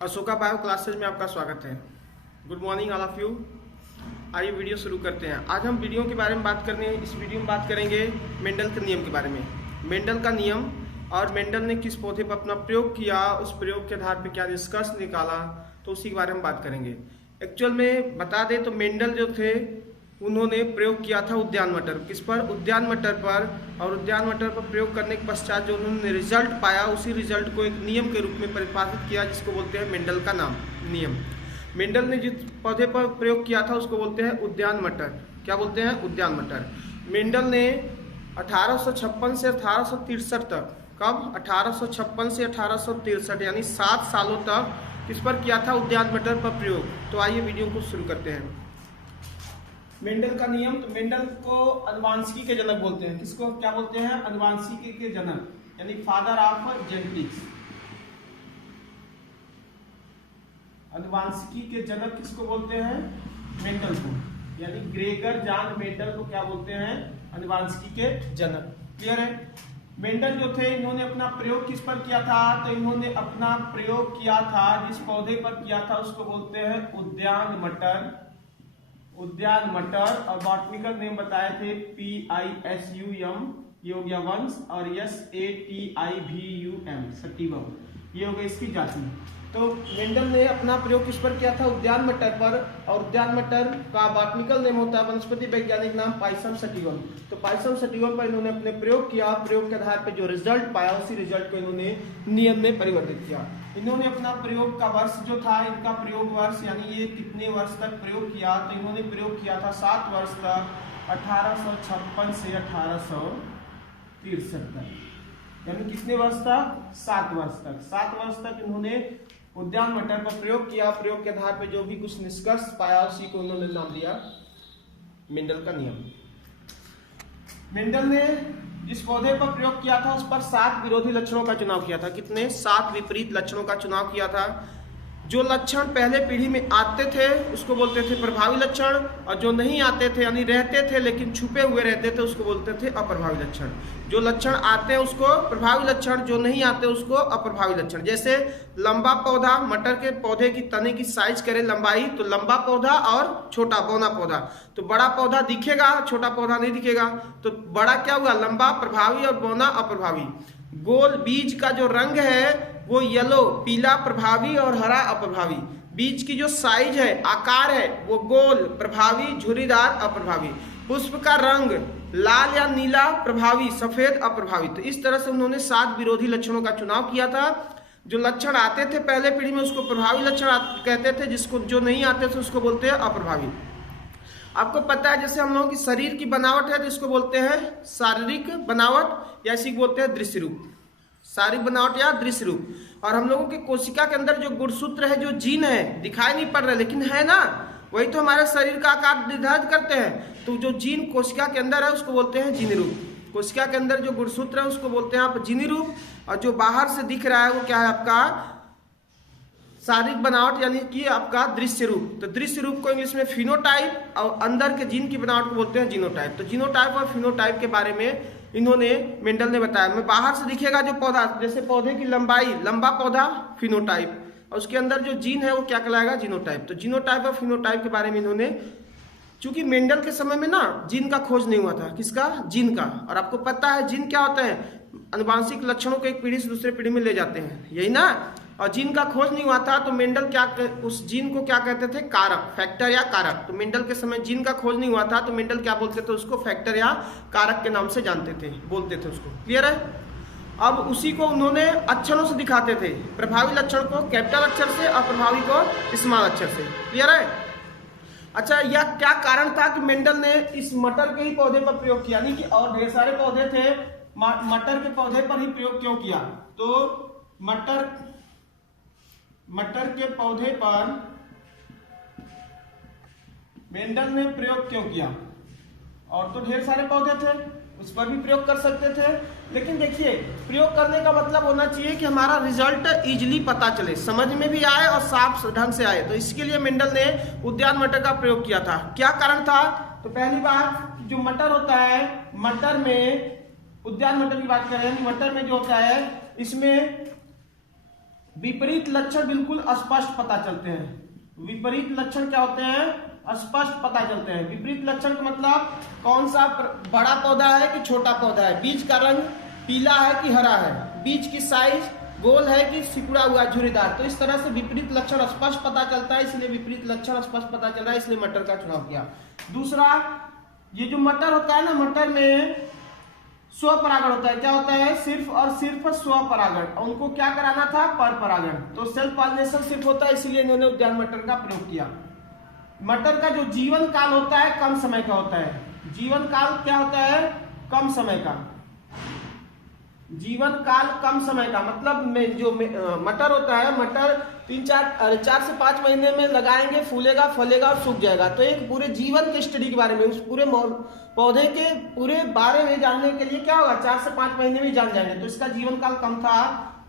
Ashoka bio classes में आपका स्वागत है। Good morning all of you. आइए वीडियो शुरू करते हैं। आज हम वीडियो के बारे में बात करने इस वीडियो में बात करेंगे मेंडल के नियम के बारे में। मेंडल का नियम और मेंडल ने किस पौधे पर अपना प्रयोग किया, उस प्रयोग के आधार पर क्या निष्कर्ष निकाला, तो उसी के बारे में बात करेंगे। एक्चुअल में बता दें तो मेंडल जो थे उन्होंने प्रयोग किया था उद्यान मटर, किस पर? उद्यान मटर पर। और उद्यान मटर पर प्रयोग करने के पश्चात जो उन्होंने रिजल्ट पाया, उसी रिजल्ट को एक नियम के रूप में परिभाषित किया, जिसको बोलते हैं मेंडल का नाम नियम। मेंडल ने जिस पौधे पर प्रयोग किया था उसको बोलते हैं उद्यान मटर। क्या बोलते हैं? उद्यान मटर। मेंडल ने 1856 से 1863 तक, कब? 1856 से 1863 यानी 7 सालों तक किस पर किया था? उद्यान मटर पर प्रयोग। तो आइए वीडियो को शुरू करते हैं। मेंडल का नियम, तो मेंडल को अनुवांशिकी के जनक बोलते हैं। किसको क्या बोलते हैं? अनुवांशिकी के जनक, यानी फादर ऑफ जेनेटिक्स। अनुवांशिकी के जनक किसको बोलते हैं? मेंडल को, यानी ग्रेगर जॉन मेंडल को क्या बोलते हैं? अनुवांशिकी के जनक। क्लियर है? मेंडल जो थे इन्होंने अपना प्रयोग किस पर किया था? तो इन्होंने अपना प्रयोग किया था जिस पौधे पर किया था उसको बोलते हैं उद्यान मटर। उद्यान मटर, और बॉटनिकल नेम बताए थे PISUM, ये हो गया वंश, और SATIVUM सटिवम, ये हो गई इसकी जाति। तो मेंडल ने अपना प्रयोग किस पर किया था? उद्यान मटर पर। और उद्यान मटर का बॉटनिकल नेम होता है, वनस्पति वैज्ञानिक नाम, पाइसम सटिवम। तो पाइसम सटिवम पर इन्होंने अपने प्रयोग किया, प्रयोग के आधार पर जो रिजल्ट पाया उसी रिजल्ट को इन्होंने नियम में परिवर्तित किया। इन्होंने अपना प्रयोग का वर्ष जो था, इनका प्रयोग वर्ष, यानी ये कितने वर्ष तक प्रयोग किया, तो इन्होंने प्रयोग किया था 7 वर्ष तक, 1856 से 1863 तक। यानी कितने वर्ष तक? 7 वर्ष तक। 7 वर्ष तक इन्होंने उद्यान मटर पर प्रयोग किया। प्रयोग के आधार पर जो भी कुछ निष्कर्ष पाया उसी को उन्होंने नाम दिया मेंडल का नियम। मेंडल ने जिस पौधे पर प्रयोग किया था उस पर 7 विरोधी लक्षणों का चुनाव किया था। कितने? 7 विपरीत लक्षणों का चुनाव किया था। जो लक्षण पहले पीढ़ी में आते थे उसको बोलते थे प्रभावी लक्षण, और जो नहीं आते थे यानी रहते थे लेकिन छुपे हुए रहते थे उसको बोलते थे अप्रभावी लक्षण। जो लक्षण आते हैं उसको प्रभावी लक्षण, जो नहीं आते उसको अप्रभावी लक्षण। जैसे लंबा पौधा, मटर के पौधे की तने की साइज करे लंबाई, तो लंबा पौधा और छोटा बौना पौधा। तो बड़ा पौधा दिखेगा, छोटा पौधा नहीं दिखेगा। तो बड़ा क्या हुआ? लंबा प्रभावी, और बौना अप्रभावी। गोल बीज का जो रंग है वो येलो, पीला प्रभावी और हरा अप्रभावी। बीज की जो साइज है, आकार है, वो गोल प्रभावी, झुर्रीदार अप्रभावी। पुष्प का रंग लाल या नीला प्रभावी, सफेद अप्रभावी। तो इस तरह से उन्होंने 7 विरोधी लक्षणों का चुनाव किया था। जो लक्षण आते थे पहले पीढ़ी में उसको प्रभावी लक्षण कहते थे, जिसको जो नहीं आते थे उसको बोलते हैं अप्रभावी। आपको पता है जैसे हम लोगों की शरीर की बनावट है तो इसको बोलते हैं शारीरिक बनावट, या इसी को बोलते हैं दृश्य रूप। शारीरिक बनावट या दृश्य रूप। और हम लोगों के कोशिका के अंदर जो गुणसूत्र है, जो जीन है, दिखाई नहीं पड़ रहे लेकिन है ना, वही तो हमारे शरीर का आकार निर्धारित करते हैं। तो जो जीन कोशिका के अंदर है उसको बोलते हैं जीनी रूप। कोशिका के अंदर जो गुणसूत्र है उसको बोलते हैं आप जीनी रूप, और जो बाहर से दिख रहा है वो क्या है? आपका शारीरिक बनावट, यानी कि आपका दृश्य रूप। तो दृश्य रूप को इंग्लिश में फिनोटाइप, और अंदर के जीन की बनावट को बोलते हैं जीनोटाइप। तो जीनोटाइप और फिनोटाइप के बारे में इन्होंने मेंडल ने बताया। मैं बाहर से दिखेगा जो पौधा, जैसे पौधे की लंबाई, लंबा पौधा फिनोटाइप, और उसके अंदर जो जीन है वो क्या कहलाएगा? जीनोटाइप। तो जीनोटाइप और फिनोटाइप के बारे में इन्होंने, चूंकि मेंडल के समय में ना जीन का खोज नहीं हुआ था। किसका? जीन का। और आपको पता है जीन क्या होता है? अनुवांशिक लक्षणों को एक पीढ़ी से दूसरे पीढ़ी में ले जाते हैं, यही ना। और जीन का खोज नहीं हुआ था तो मेंडल क्या उस जीन को क्या कहते थे? कारक, फैक्टर या कारक। तो मेंडल के समय जीन का खोज नहीं हुआ था तो मेंडल क्या बोलते थे? उसको फैक्टर या कारक के नाम से जानते थे, बोलते थे उसको। क्लियर है? अब उसी को उन्होंने अक्षरों से दिखाते थे। प्रभावी लक्षण को कैपिटल अक्षर से, अप्रभावी को स्मॉल अक्षर से। क्लियर है? अच्छा, यह क्या कारण था कि मेंडल ने इस मटर के ही पौधे पर प्रयोग किया, यानी कि और ढेर सारे पौधे थे, मटर के पौधे पर ही प्रयोग क्यों किया? तो मटर के पौधे पर मेंडल ने प्रयोग क्यों किया? और तो ढेर सारे पौधे थे, उस पर भी प्रयोग कर सकते थे। लेकिन देखिए, प्रयोग करने का मतलब होना चाहिए कि हमारा रिजल्ट इजीली पता चले, समझ में भी आए और साफ ढंग से आए। तो इसके लिए मेंडल ने उद्यान मटर का प्रयोग किया था। क्या कारण था? तो पहली बात, जो मटर होता है, मटर में, उद्यान मटर की बात करें, मटर में जो होता है इसमें विपरीत लक्षण बिल्कुल स्पष्ट पता चलते हैं। विपरीत लक्षण क्या होते हैं? स्पष्ट पता चलते हैं। विपरीत लक्षण का मतलब कौन सा बड़ा पौधा है कि छोटा पौधा है, बीज का रंग पीला है कि हरा है, बीज की साइज गोल है कि सिकुड़ा हुआ झुर्रीदार। तो इस तरह से विपरीत लक्षण स्पष्ट पता चलता है, इसलिए विपरीत लक्षण स्पष्ट पता चल रहा है, इसलिए मटर का चुनाव किया। दूसरा, ये जो मटर होता है ना, मटर में स्वपरागण होता है। क्या होता है? सिर्फ और सिर्फ स्वपरागण। उनको क्या कराना था? पर परागण। तो सेल्फ पॉलिनेशन सिर्फ होता है, इसीलिए इन्होंने उद्यान मटर का प्रयोग किया। मटर का जो जीवन काल होता है कम समय का होता है। जीवन काल क्या होता है? कम समय का। जीवन काल कम समय का मतलब में जो मटर होता है, मटर 4 से 5 महीने में लगाएंगे, फूलेगा, फलेगा और सूख जाएगा। तो एक पूरे जीवन के स्टडी के बारे में, उस पूरे पौधे के पूरे बारे में जानने के लिए क्या होगा? 4 से 5 महीने में जान जाएंगे। तो इसका जीवन काल कम था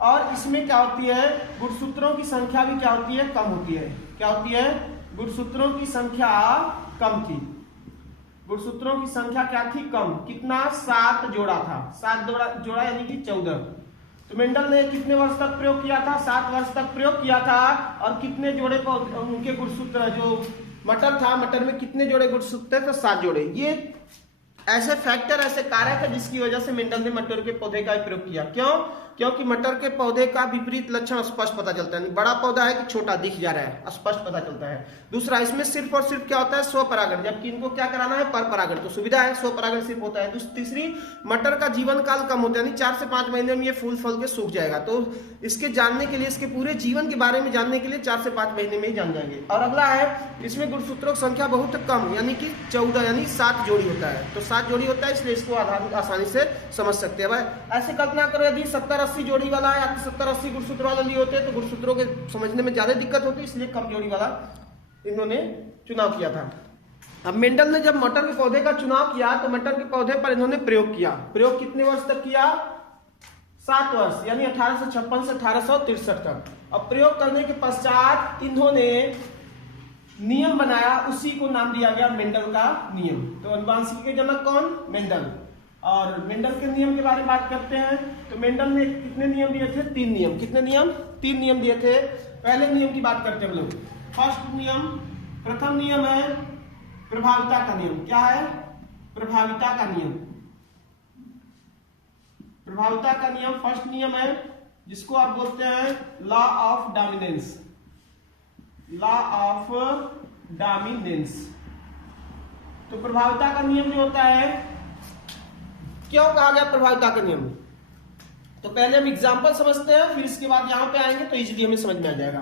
और इसमें क्या होती है? गुणसूत्रों की संख्या भी क्या होती है? कम होती है। क्या होती है? गुणसूत्रों की संख्या कम थी। गुणसूत्रों की संख्या क्या थी? कम। कितना? 7 जोड़ा था। 7 जोड़ा यानी कि 14। तो मेंडल ने कितने वर्ष तक प्रयोग किया था? 7 वर्ष तक प्रयोग किया था। और कितने जोड़े को उनके गुणसूत्र, जो मटर था, मटर में कितने जोड़े गुणसूत्र थे? तो 7 जोड़े। ये ऐसे फैक्टर, ऐसे कारक है जिसकी वजह से मेंडल ने मटर के पौधे का प्रयोग किया। क्यों? क्योंकि मटर के पौधे का विपरीत लक्षण स्पष्ट पता चलता है। बड़ा पौधा है कि छोटा दिख जा रहा है, स्पष्ट पता चलता है। दूसरा, इसमें सिर्फ और सिर्फ क्या होता है? स्वपरागण, जबकि इनको क्या कराना है? पर परागण। तो सुविधा है, स्वपरागण सिर्फ होता है। तीसरी, मटर का जीवन काल कम होता है, यानी 4 से 5 महीने में ये फूल फल के सूख जाएगा। तो इसके जानने के लिए, इसके पूरे जीवन के बारे में जानने के लिए 4 से 5 महीने में ही जान जाएंगे। और अगला है, इसमें गुणसूत्रों की संख्या बहुत कम, यानी कि 14, यानी 7 जोड़ी होता है। तो 7 जोड़ी होता है, इसलिए इसको आसानी से समझ सकते हैं। भाई ऐसे कल्पना करो, यदि 70-80 जोड़ी वाला है, 70-80 गुणसूत्र वाला लिए होते तो गुणसूत्रों के समझने में ज्यादा दिक्कत होती, इसलिए कम जोड़ी वाला इन्होंने चुनाव किया था। अब मेंडल ने जब मटर के पौधे का चुनाव किया तो मटर के पौधे पर इन्होंने प्रयोग किया। प्रयोग कितने वर्ष तक किया? 7 वर्ष, यानी 1856 से 1863 तक। अब प्रयोग करने के पश्चात इन्होंने नियम बनाया, उसी को नाम दिया गया मेंडल का नियम। तो अनुवांशिकी के जनक कौन? मेंडल। और मेंडल के नियम के बारे में बात करते हैं तो मेंडल ने कितने नियम दिए थे? 3 नियम। कितने नियम? 3 नियम दिए थे। पहले नियम की बात करते हैं हम लोग। फर्स्ट नियम, प्रथम नियम है प्रभाविता का नियम। क्या है? प्रभाविता का नियम। प्रभाविता का नियम फर्स्ट नियम है, जिसको आप बोलते हैं law of dominance. Law of dominance. तो प्रभाविता का नियम जो होता है, क्यों कहा गया प्रभाविता का नियम? तो पहले हम एग्जांपल समझते हैं, फिर इसके बाद यहां पे आएंगे तो इजीली हमें समझ में आ जाएगा।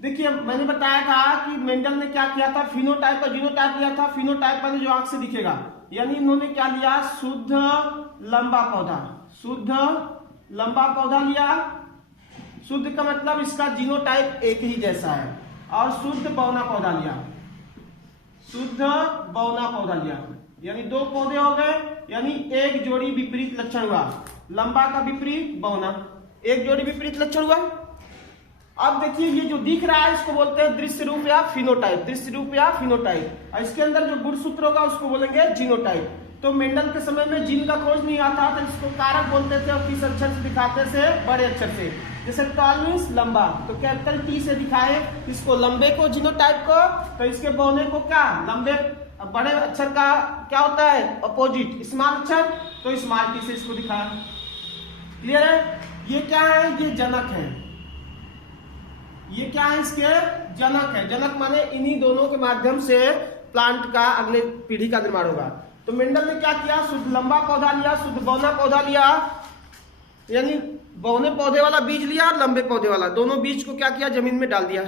देखिए, मैंने बताया था कि मेंडल ने क्या किया था? फिनोटाइप और जीनोटाइप लिया था। फिनोटाइप वाले जो आंख से दिखेगा, यानी इन्होंने क्या लिया? शुद्ध लंबा पौधा। शुद्ध लंबा पौधा लिया। शुद्ध का मतलब इसका जीनोटाइप एक ही जैसा है। और शुद्ध बौना पौधा लिया। शुद्ध बौना पौधा लिया, यानी 2 पौधे हो गए, यानी एक जोड़ी विपरीत लक्षण हुआ। लंबा का विपरीत, बौना, एक जोड़ी विपरीत लक्षण हुआ। अब देखिए, ये जो दिख रहा है इसको बोलते हैं दृश्य रूप या फिनोटाइप। दृश्य रूप या फिनोटाइप। और इसके अंदर जो गुणसूत्र होगा उसको बोलेंगे जीनोटाइप। तो मेंडल के समय में जीन का खोज नहीं आता था, इसको कारक बोलते थे। और किस अक्षर से दिखाते थे? बड़े अक्षर से। जैसे टॉल मीन्स लंबा, तो कैपिटल टी से दिखाए इसको, लंबे को जीनोटाइप को, तो इसके बौने को क्या? लंबे। बड़े अक्षर का क्या होता है? अपोजिट, स्मॉल अक्षर, तो स्मॉल टी से इसको दिखाया। क्लियर है? ये क्या है? ये जनक है। ये क्या है? इसके जनक है। जनक माने इन्हीं दोनों के माध्यम से प्लांट का अगले पीढ़ी का निर्माण होगा। तो मेंडल ने क्या किया? शुद्ध लंबा पौधा लिया, शुद्ध बौना पौधा लिया, यानी बौने पौधे वाला बीज लिया और लंबे पौधे वाला, दोनों बीज को क्या किया? जमीन में डाल दिया।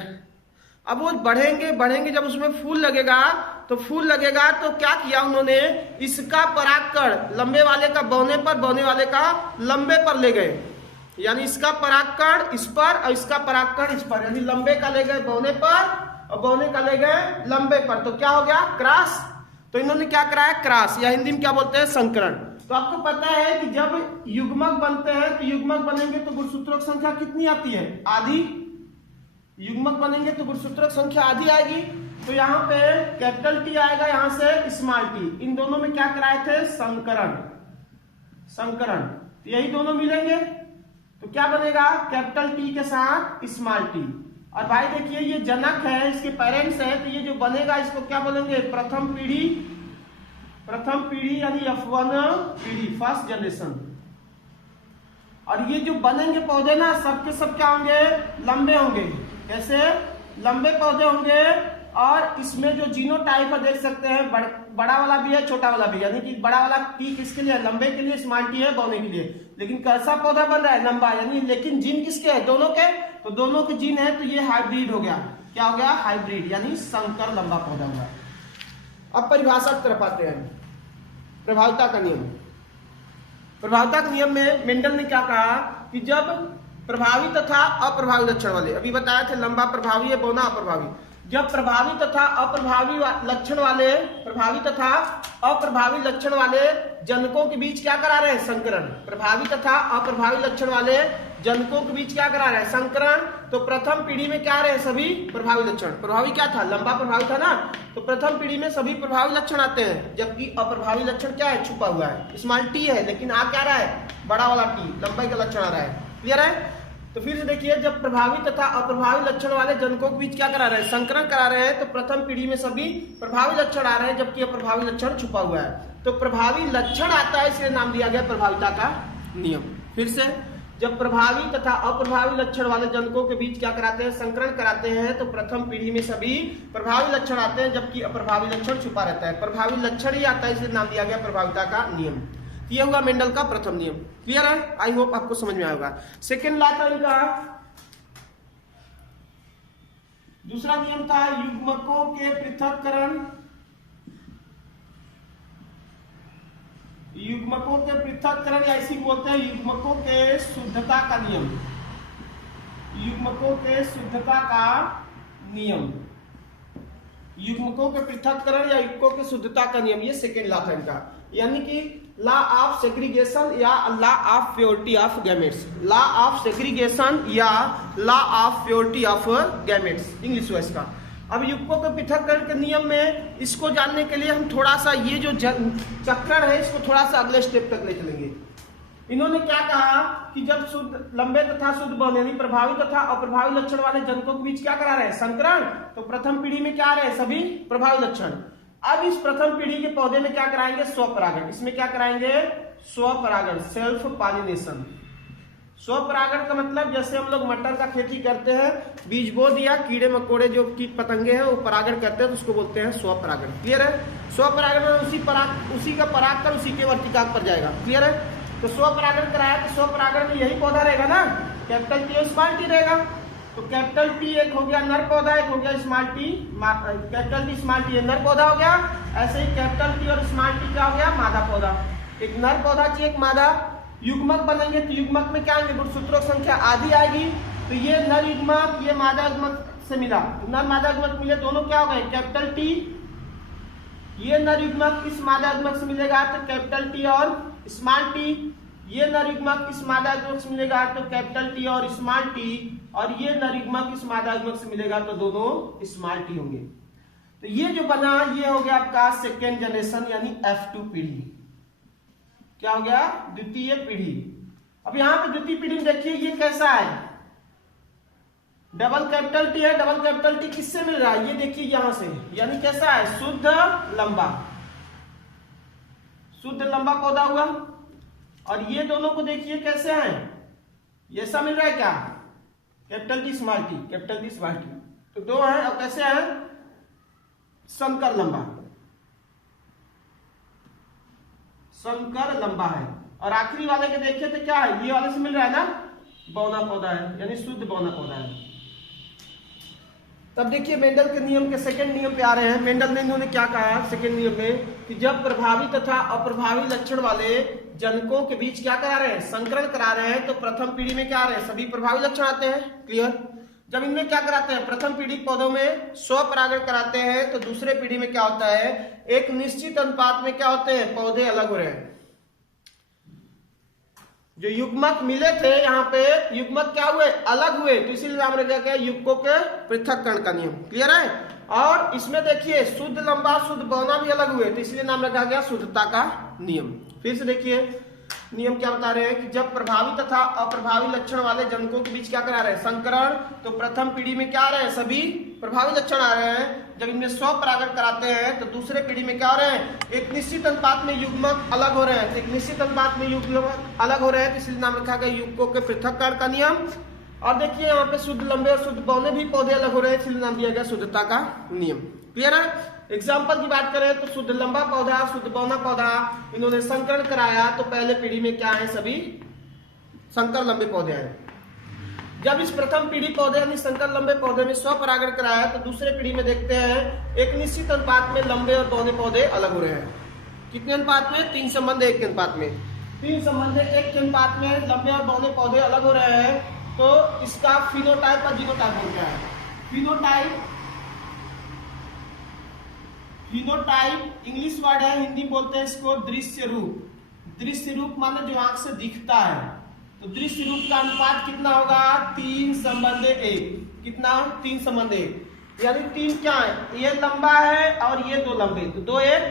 अब वो बढ़ेंगे बढ़ेंगे, जब उसमें फूल लगेगा तो क्या किया उन्होंने? इसका परागकण लंबे वाले का बौने पर, बौने वाले का लंबे पर ले गए। यानी इसका परागकण इस पर और इसका परागकण इस पर, यानी लंबे का ले गए बौने पर और बौने का ले गए लंबे पर। तो क्या हो गया? क्रॉस। तो इन्होंने क्या कराया? क्रॉस, या हिंदी में क्या बोलते हैं? संकरण। तो आपको पता है कि जब युग्मक बनते हैं तो युग्मक बनेंगे तो गुणसूत्रों की संख्या कितनी आती है? आधी। युग्मक बनेंगे तो गुणसूत्रों की संख्या आधी आएगी। तो यहाँ पे कैपिटल टी आएगा, यहां से स्मॉल टी। इन दोनों में क्या कराए थे? संकरण। संकरण। यही दोनों मिलेंगे, तो क्या बनेगा, कैपिटल टी के साथ स्मॉल टी। और भाई देखिए ये जनक है, इसके पेरेंट्स है, तो ये जो बनेगा इसको क्या बोलेंगे, प्रथम पीढ़ी यानी F1 पीढ़ी, फर्स्ट जनरेशन। और ये जो बनेंगे पौधे ना सब के सब क्या होंगे, लंबे होंगे। कैसे, लंबे पौधे होंगे। और इसमें जो जीनोटाइप है देख सकते हैं, बड़ा वाला भी है छोटा वाला भी, यानी कि बड़ा वाला टी किसके लिए, लंबे के लिए, स्मॉल टी है बौने के लिए। लेकिन कैसा पौधा बन रहा है, लंबा, यानी लेकिन जीन किसके है, दोनों के, तो दोनों के जीन है, तो ये हाइब्रिड हो गया। क्या हो गया, हाइब्रिड, यानी संकर लंबा पौधा हुआ। अब परिभाषा की तरफ आते हैं, प्रभावता का नियम। प्रभावता के नियम में मेंडल ने क्या कहा कि जब प्रभावी तथा अप्रभावी लक्षण वाले, अभी बताया थे लंबा प्रभावी है, बौना अप्रभावी, जब प्रभावी तथा अप्रभावी लक्षण वाले, प्रभावी तथा अप्रभावी लक्षण वाले जनकों के बीच क्या करा रहे हैं, संकरण। प्रभावी तथा अप्रभावी लक्षण वाले जनकों के बीच क्या करा रहे हैं, संकरण। तो प्रथम पीढ़ी में क्या रहे, सभी प्रभावी लक्षण। प्रभावी क्या था, लंबा प्रभावी था ना, तो प्रथम पीढ़ी में सभी प्रभावी लक्षण आते हैं, जबकि अप्रभावी लक्षण क्या है, छुपा हुआ है। स्मॉल टी है लेकिन आ क्या रहा है, बड़ा वाला टी, लंबाई का लक्षण आ रहा है। क्लियर है। तो फिर से देखिए, जब प्रभावी तथा अप्रभावी लक्षण वाले जनकों के बीच क्या करा रहे हैं, संकरण करा रहे हैं, तो प्रथम पीढ़ी में सभी प्रभावी लक्षण आ रहे हैं, जबकि अप्रभावी लक्षण छुपा हुआ है। तो प्रभावी लक्षण आता है, इसलिए नाम दिया गया प्रभाविता का नियम। फिर से, जब प्रभावी तथा अप्रभावी लक्षण वाले जनकों के बीच क्या कराते हैं, संकरण कराते हैं, तो प्रथम पीढ़ी में सभी प्रभावी लक्षण आते हैं, जबकि अप्रभावी लक्षण छुपा रहता है। प्रभावी लक्षण ही आता है, इसलिए नाम दिया गया प्रभाविता का नियम। ये हुआ मेंडल का प्रथम नियम। क्लियर है, आई होप आपको समझ में आएगा। सेकेंड लॉ था इनका, दूसरा नियम था युग्मकों के पृथक्करण। युग्मकों के पृथक्करण या इसी बोलते हैं युग्मकों के शुद्धता का नियम। युग्मकों के शुद्धता का नियम, युग्मकों के पृथक्करण या युग्मकों के शुद्धता का नियम, ये सेकेंड लॉ था इनका। यानी कि लॉ ऑफ सेग्रीगेशन या law of purity of gametes. Law of segregation या law of purity of gametes, English हुआ इसका। अब युग्मकों के पृथक्करण के नियम में इसको जानने के लिए हम थोड़ा सा ये जो चक्रण है इसको थोड़ा सा अगले स्टेप तक ले चलेंगे। इन्होंने क्या कहा कि जब शुद्ध लंबे तथा शुद्ध बौने यानी प्रभावी तथा अप्रभावी लक्षण वाले जनकों के बीच क्या करा रहे हैं, संकरण। तो प्रथम पीढ़ी में क्या आ रहे हैं, सभी प्रभावी लक्षण। अब इस प्रथम पीढ़ी के पौधे में क्या कराएंगे, स्वपरागण। इसमें क्या कराएंगे, स्वपरागण, सेल्फ पॉलिनेशन। स्वपरागण का मतलब जैसे हम लोग मटर का खेती करते हैं, बीज बो दिया, कीड़े मकोड़े जो कीट पतंगे हैं वो परागण करते हैं, तो उसको बोलते हैं स्वपरागण। क्लियर है। स्वपरागण में उसी का पराग कर उसी के वर्तिकाक पर जाएगा। क्लियर है। तो स्वपरागण कराया तो स्वपरागण में यही पौधा रहेगा ना, कैपिटल टी और स्मॉल टी रहेगा। तो कैपिटल टी एक हो गया नर पौधा, एक हो गया small T, capital T small T नर पौधा हो गया। ऐसे ही कैपिटल टी और स्मॉल टी क्या हो गया, मादा पौधा। एक नर पौधा चाहिए, एक मादा। युग्मक बनेंगे तो युग्मक में क्या आएंगे, गुणसूत्रों की संख्या आधी आएगी। तो ये नर युग्मक ये मादा युग्मक से मिला, तो नर मादा युग्मक मिले, दोनों क्या हो गए, कैपिटल टी। ये नर युग्मक इस मादा युग्मक से मिलेगा तो कैपिटल टी और स्मॉल टी। ये नर युग्मक इस मादा युग्मक से मिलेगा तो कैपिटल टी और स्मॉल टी। और ये नर युग्मक इस मादा युग्मक से मिलेगा तो दोनों स्मॉल टी होंगे। तो ये जो बना ये हो गया आपका सेकेंड जनरेशन यानी F2 पीढ़ी। क्या हो गया, द्वितीय पीढ़ी। अब यहां पे द्वितीय पीढ़ी में देखिए ये कैसा है, डबल कैपिटल टी है। डबल कैपिटल टी किससे मिल रहा है, ये देखिए यहां से, यानी कैसा है, शुद्ध लंबा, शुद्ध लंबा पौधा हुआ। और ये दोनों को देखिए कैसे हैं, ये सब मिल रहा है क्या, capital T small T, capital T small T, तो दो है। और कैसे है, संकर लंबा, संकर लंबा है। और आखिरी वाले के देखिए तो क्या है, ये वाले से मिल रहा है ना, बौना पौधा है, यानी शुद्ध बौना पौधा है। तब देखिए मेंडल के नियम के सेकंड नियम पे आ रहे हैं। मेंडल ने इन्होंने क्या कहा सेकंड नियम में कि जब प्रभावी तथा अप्रभावी लक्षण वाले जनकों के बीच क्या करा रहे हैं, संकरण करा रहे हैं, तो प्रथम पीढ़ी में क्या आ रहे हैं, सभी प्रभावी लक्षण आते हैं। क्लियर। जब इनमें क्या कराते हैं, प्रथम पीढ़ी पौधों में स्वपरागण कराते हैं, तो दूसरे पीढ़ी में क्या होता है, एक निश्चित अनुपात में क्या होते हैं, पौधे अलग हो रहे हैं। जो युग्मक मिले थे यहाँ पे, युग्मक क्या हुए, अलग हुए, तो इसीलिए नाम रखा गया युग्मकों के पृथक्करण का नियम। क्लियर है। और इसमें देखिए शुद्ध लंबा शुद्ध बौना भी अलग हुए, तो इसलिए नाम रखा गया शुद्धता का नियम। फिर से देखिए नियम क्या बता रहे हैं कि जब प्रभावी तथा अप्रभावी लक्षण वाले जनकों के बीच क्या करा रहे हैं, संकरण, तो प्रथम पीढ़ी में क्या आ रहे हैं, सभी प्रभावी लक्षण आ रहे हैं। जब इनमें स्वपरागण कराते हैं तो दूसरे पीढ़ी में क्या हो रहे हैं, एक निश्चित अनुपात में युग्मक अलग हो रहे हैं। एक निश्चित अनुपात में युग्मक अलग हो रहे हैं, तो इसलिए नाम रखा गया युग्मकों के पृथक्करण का नियम। और देखिए यहाँ पे शुद्ध लंबे और शुद्ध बौने भी पौधे अलग हो रहे हैं, इसलिए नाम दिया गया शुद्धता का नियम। क्लियर है। एग्जाम्पल की बात करें तो शुद्ध लंबा पौधा, शुद्ध बौना पौधा, इन्होंने संकरण कराया तो पहले पीढ़ी में क्या है, सभी संकर लंबे पौधे हैं। जब इस प्रथम पीढ़ी पौधे यानी संकर लंबे पौधे में स्वपरागण कराया तो दूसरे पीढ़ी में देखते हैं एक निश्चित अनुपात में लंबे और बौने पौधे अलग हो रहे हैं। कितने अनुपात में, 3 संबंध 1 के अनुपात में। 3 संबंध 1 के अनुपात में लंबे और बौने पौधे अलग हो रहे हैं, तो इसका फिनोटाइप और जीनोटाइप बोलते हैं। फिनोटाइप इंग्लिश वर्ड है, हिंदी बोलते हैं इसको दृश्य रूप। दृश्य रूप माने जो आंख से दिखता है, तो दृश्य रूप का अनुपात कितना होगा, 3 संबंध 1। कितना, 3 संबंध 1। यानी 3 क्या है, ये लंबा है और ये 2 लंबे, तो 2 1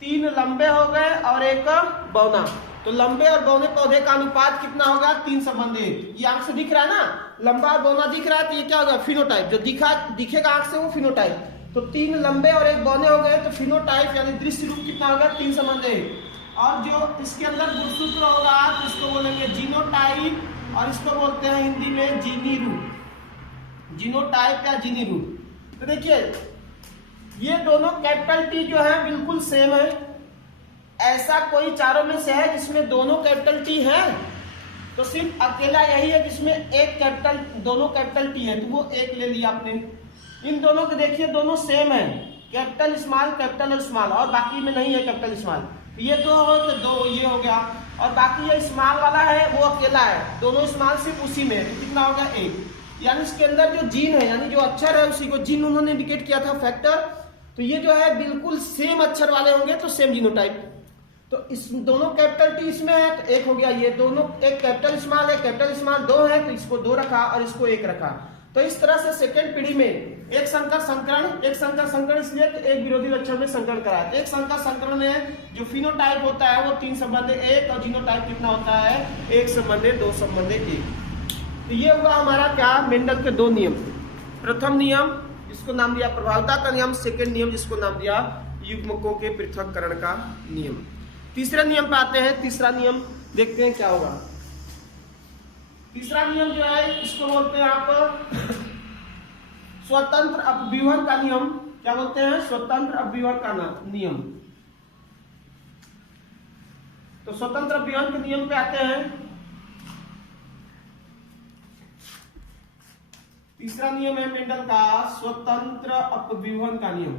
3 लंबे हो गए और 1 बौना। तो लंबे और बौने पौधे का अनुपात कितना होगा, 3 संबंध 1। ये आंख से दिख रहा है ना, लंबा और बौना दिख रहा है, तो ये क्या होगा, फिनोटाइप। जो दिखेगा आंख से वो फिनोटाइप। तो 3 लंबे और 1 बौने हो गए, तो फिनोटाइप यानी दृश्य रूप कितना होगा, 3 संबंध 1। और जो इसके अंदर गुणसूत्र होगा तो इसको बोलेंगे जीनोटाइप, और इसको बोलते हैं हिंदी में जीनी रूप। जीनोटाइप या जीनी रूप। तो देखिए ये दोनों कैपिटल टी जो है बिल्कुल सेम है। ऐसा कोई चारों में से है जिसमें दोनों कैपिटल टी है, तो सिर्फ अकेला यही है जिसमें एक कैपिटल, दोनों कैपिटल टी है, तो वो एक ले लिया आपने। इन दोनों के देखिए दोनों सेम है, कैपिटल स्मॉल कैपिटल और स्मॉल, और बाकी में नहीं है कैपिटल स्मॉल। ये 2 हो तो 2 ये हो गया, और बाकी ये स्मॉल वाला है वो अकेला है, दोनों स्मॉल सिर्फ उसी में, तो कितना हो गया 1। यानी इसके अंदर जो जीन है यानी जो अक्षर है उसी को जीन उन्होंने इंडिकेट किया था, फैक्टर। तो ये जो है बिल्कुल सेम अक्षर वाले होंगे तो सेम जीनोटाइप। तो इस दोनों कैपिटल टी इसमें है तो 1 हो गया। ये दोनों एक कैपिटल स्मॉल है, कैपिटल स्मॉल 2 है तो इसको 2 रखा और इसको 1 रखा। तो इस तरह से सेकेंड पीढ़ी में एक संकर संकरण इसलिए कि एक विरोधी लक्षण में संकरण कराया। एक संकर संकरण में जो फिनोटाइप होता है वो 3 संबंध 1, और जीनोटाइप कितना होता है, 1 संबंध 2 संबंध 1। तो ये हुआ हमारा क्या, मेंडल के 2 नियम। प्रथम नियम जिसको नाम दिया प्रभावता का नियम, सेकेंड नियम जिसको नाम दिया युग्मकों के पृथक्करण का नियम। तीसरे नियम पे आते हैं। तीसरा नियम देखते हैं क्या होगा। तीसरा नियम जो है इसको बोलते हैं आप स्वतंत्र अपव्यूहन का नियम। क्या बोलते हैं, स्वतंत्र अपव्यूहन का नियम। तो स्वतंत्र अपव्यूहन के नियम पे आते हैं। तीसरा नियम है मेंडल का स्वतंत्र अपव्यूहन का नियम।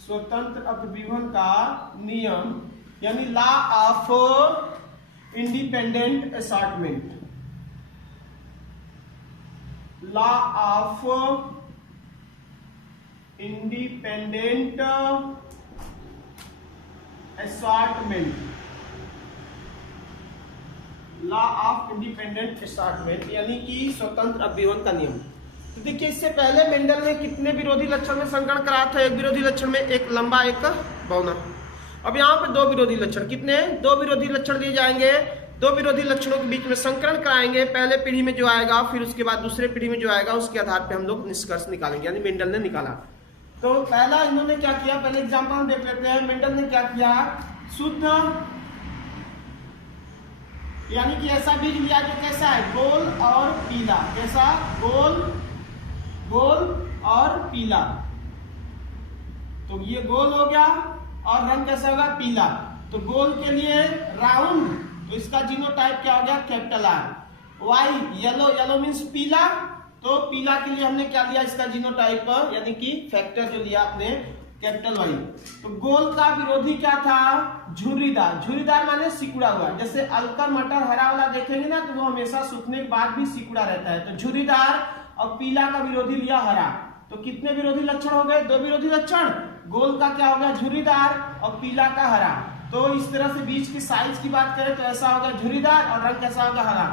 स्वतंत्र अपव्यूहन का नियम यानी law of independent assortment. Law of independent assortment. Law of independent assortment यानी कि स्वतंत्र अपव्यूहन का नियम। तो देखिए इससे पहले मेंडल ने कितने विरोधी लक्षण में संकरण कराया था, एक विरोधी लक्षण में, एक लंबा एक बौना। अब यहाँ पे 2 विरोधी लक्षण, कितने, 2 विरोधी लक्षण दिए जाएंगे। 2 विरोधी लक्षणों के बीच में संकरण कराएंगे, पहले पीढ़ी में जो आएगा फिर उसके बाद दूसरे पीढ़ी में जो आएगा उसके आधार पे हम लोग निष्कर्ष निकालेंगे, यानी मेंडल ने निकाला। तो पहला इन्होंने क्या किया, पहले एग्जाम्पल देख लेते हैं। मेंडल ने क्या किया, शुद्ध यानी कि ऐसा बीज लिया जो कैसा है, गोल और पीला। कैसा, गोल और पीला। तो ये गोल हो गया और रंग कैसा होगा, पीला। तो गोल के लिए राउंड, तो इसका जीनोटाइप क्या हो गया, capital R। Y yellow, yellow means पीला, तो पीला के लिए हमने क्या लिया, इसका जीनोटाइप यानी कि फैक्टर जो लिया आपने कैपिटल वाई। तो गोल का विरोधी क्या था, झुर्रीदार। झुर्रीदार माने सिकुड़ा हुआ। जैसे अलकर मटर हरा वाला देखेंगे ना तो वो हमेशा सूखने के बाद भी सिकुड़ा रहता है। तो झुर्रीदार और पीला का विरोधी लिया हरा। तो कितने विरोधी लक्षण हो गए, 2 विरोधी लक्षण। गोल का क्या हो गया, झुर्रीदार, और पीला का हरा। तो इस तरह से बीज की साइज की बात करें तो ऐसा होगा झुर्रीदार और रंग कैसा होगा, हरा।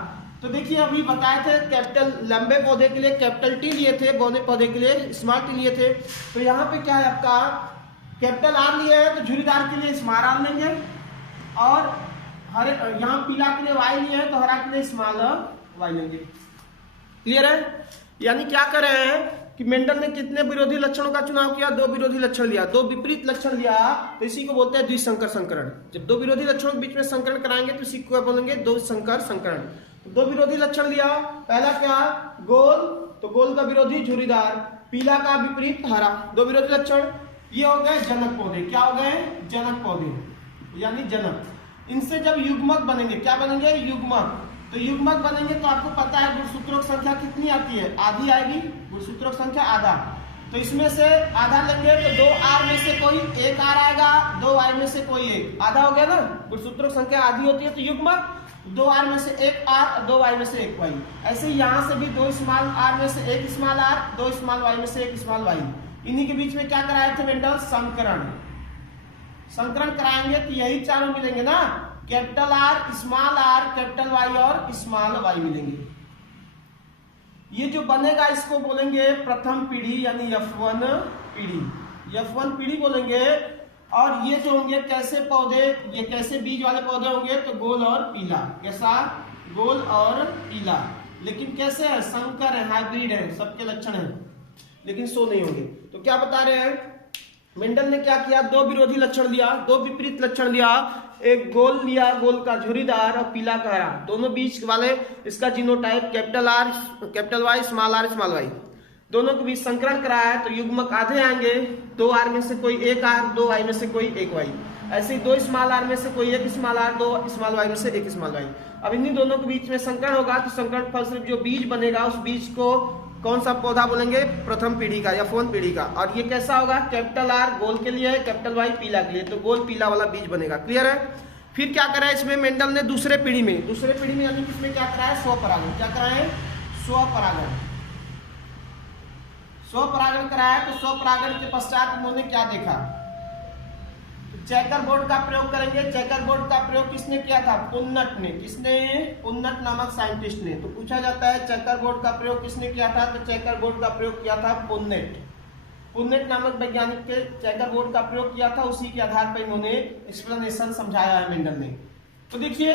तो देखिए अभी बताए थे कैपिटल लंबे पौधे के लिए कैपिटल टी लिए थे, बौने पौधे के लिए स्मॉल टी लिए थे। तो यहाँ पे क्या है आपका कैपिटल आर लिया है तो झुर्रीदार के लिए स्मॉल आर लेंगे, और हरे यहाँ पीला के लिए वाई लिए हैं तो हरा के लिए स्मॉल वाई लेंगे। क्लियर है? यानी क्या कर रहे हैं कि मेंडल ने कितने विरोधी लक्षणों का चुनाव किया? 2 विरोधी लक्षण लिया, 2 विपरीत लक्षण लिया, तो इसी को बोलते हैं द्विसंकर संकरण। जब 2 विरोधी लक्षणों के बीच में संकरण कराएंगे तो इसी को बोलेंगे द्विसंकर संकरण। 2 विरोधी लक्षण लिया, पहला क्या? गोल, तो गोल का विरोधी झुर्रीदार, पीला का विपरीत हरा। 2 विरोधी लक्षण ये हो गए जनक पौधे। क्या हो गए? जनक पौधे यानी जनक। इनसे जब युग्मक बनेंगे, क्या बनेंगे? युग्मक। तो युग्मक बनेंगे तो आपको पता है गुणसूत्रों की संख्या कितनी आती है? आधी आएगी, गुणसूत्रों की संख्या आधा। तो इसमें से आधा लेंगे तो 2 आर में से कोई 1 आर आएगा, 2 वाई में से कोई 1, आधा हो गया ना। गुणसूत्रों की संख्या आधी होती है तो युग्मक 2 आर में से 1 आर और 2 वाई में से 1 वाई। ऐसे ही यहाँ से भी 2 स्मॉल आर में से 1 स्मॉल आर, 2 स्मॉल वाई में से 1 स्मॉल वाई। इन्हीं के बीच में क्या कराए थे मेंडल? संकरण। संकरण कराएंगे तो यही चारों मिलेंगे ना, capital R, small R, capital Y और स्मॉल वाई मिलेंगे। ये जो बनेगा इसको बोलेंगे प्रथम पीढ़ी यानी F1 पीढ़ी, F1 पीढ़ी बोलेंगे। और ये जो होंगे कैसे पौधे, ये कैसे बीज वाले पौधे होंगे? तो गोल और पीला। कैसा? गोल और पीला। लेकिन कैसे है? संकर है, हाइब्रिड है, सबके लक्षण है, लेकिन सो नहीं होंगे। तो क्या बता रहे हैं मेंडल ने? क्या किया? 2 विरोधी लक्षण लिया, 2 विपरीत लक्षण लिया, एक गोल लिया, गोल का झुर्रीदार और पीला का हरा, दोनों बीच वाले इसका genotype capital R, capital Y, small R, small Y, दोनों के बीच संकरण कराया है तो युग्मक आधे आएंगे, 2 आर में से कोई 1 आर, 2 वाई में से कोई 1 वाई। ऐसे ही 2 स्मॉल आर में से कोई 1 स्मॉल आर, 2 स्मॉल वाई में से 1 स्मॉल वाई। अब इन्हीं दोनों के बीच में संकरण होगा तो संकरण फलस्वरूप जो बीज बनेगा उस बीज को कौन सा पौधा बोलेंगे? प्रथम पीढ़ी का या F1 पीढ़ी का। और ये कैसा होगा? कैपिटल आर गोल के लिए है, कैपिटल वाई पीला के लिए, तो गोल पीला वाला बीज बनेगा। क्लियर है? फिर क्या करा है इसमें मेंडल ने? दूसरे पीढ़ी में यानी किसमें क्या करा है? स्वपरागण। क्या करा है? स्वपरागण। स्वपरागण कराया। तो स्वपरागण के पश्चात उन्होंने क्या देखा? चेकर बोर्ड का प्रयोग करेंगे। चेकर बोर्ड का प्रयोग किसने किया था? पुन्नट ने। किसने? पुन्नट नामक साइंटिस्ट ने। तो पूछा जाता है चेकर बोर्ड का प्रयोग किसने किया था? तो चेकर बोर्ड का प्रयोग किया था पुन्नेट। पुन्नेट नामक वैज्ञानिक के चेकर बोर्ड का प्रयोग किया था, उसी के आधार पर इन्होंने एक्सप्लेनेशन समझाया है मेंडल ने। तो देखिए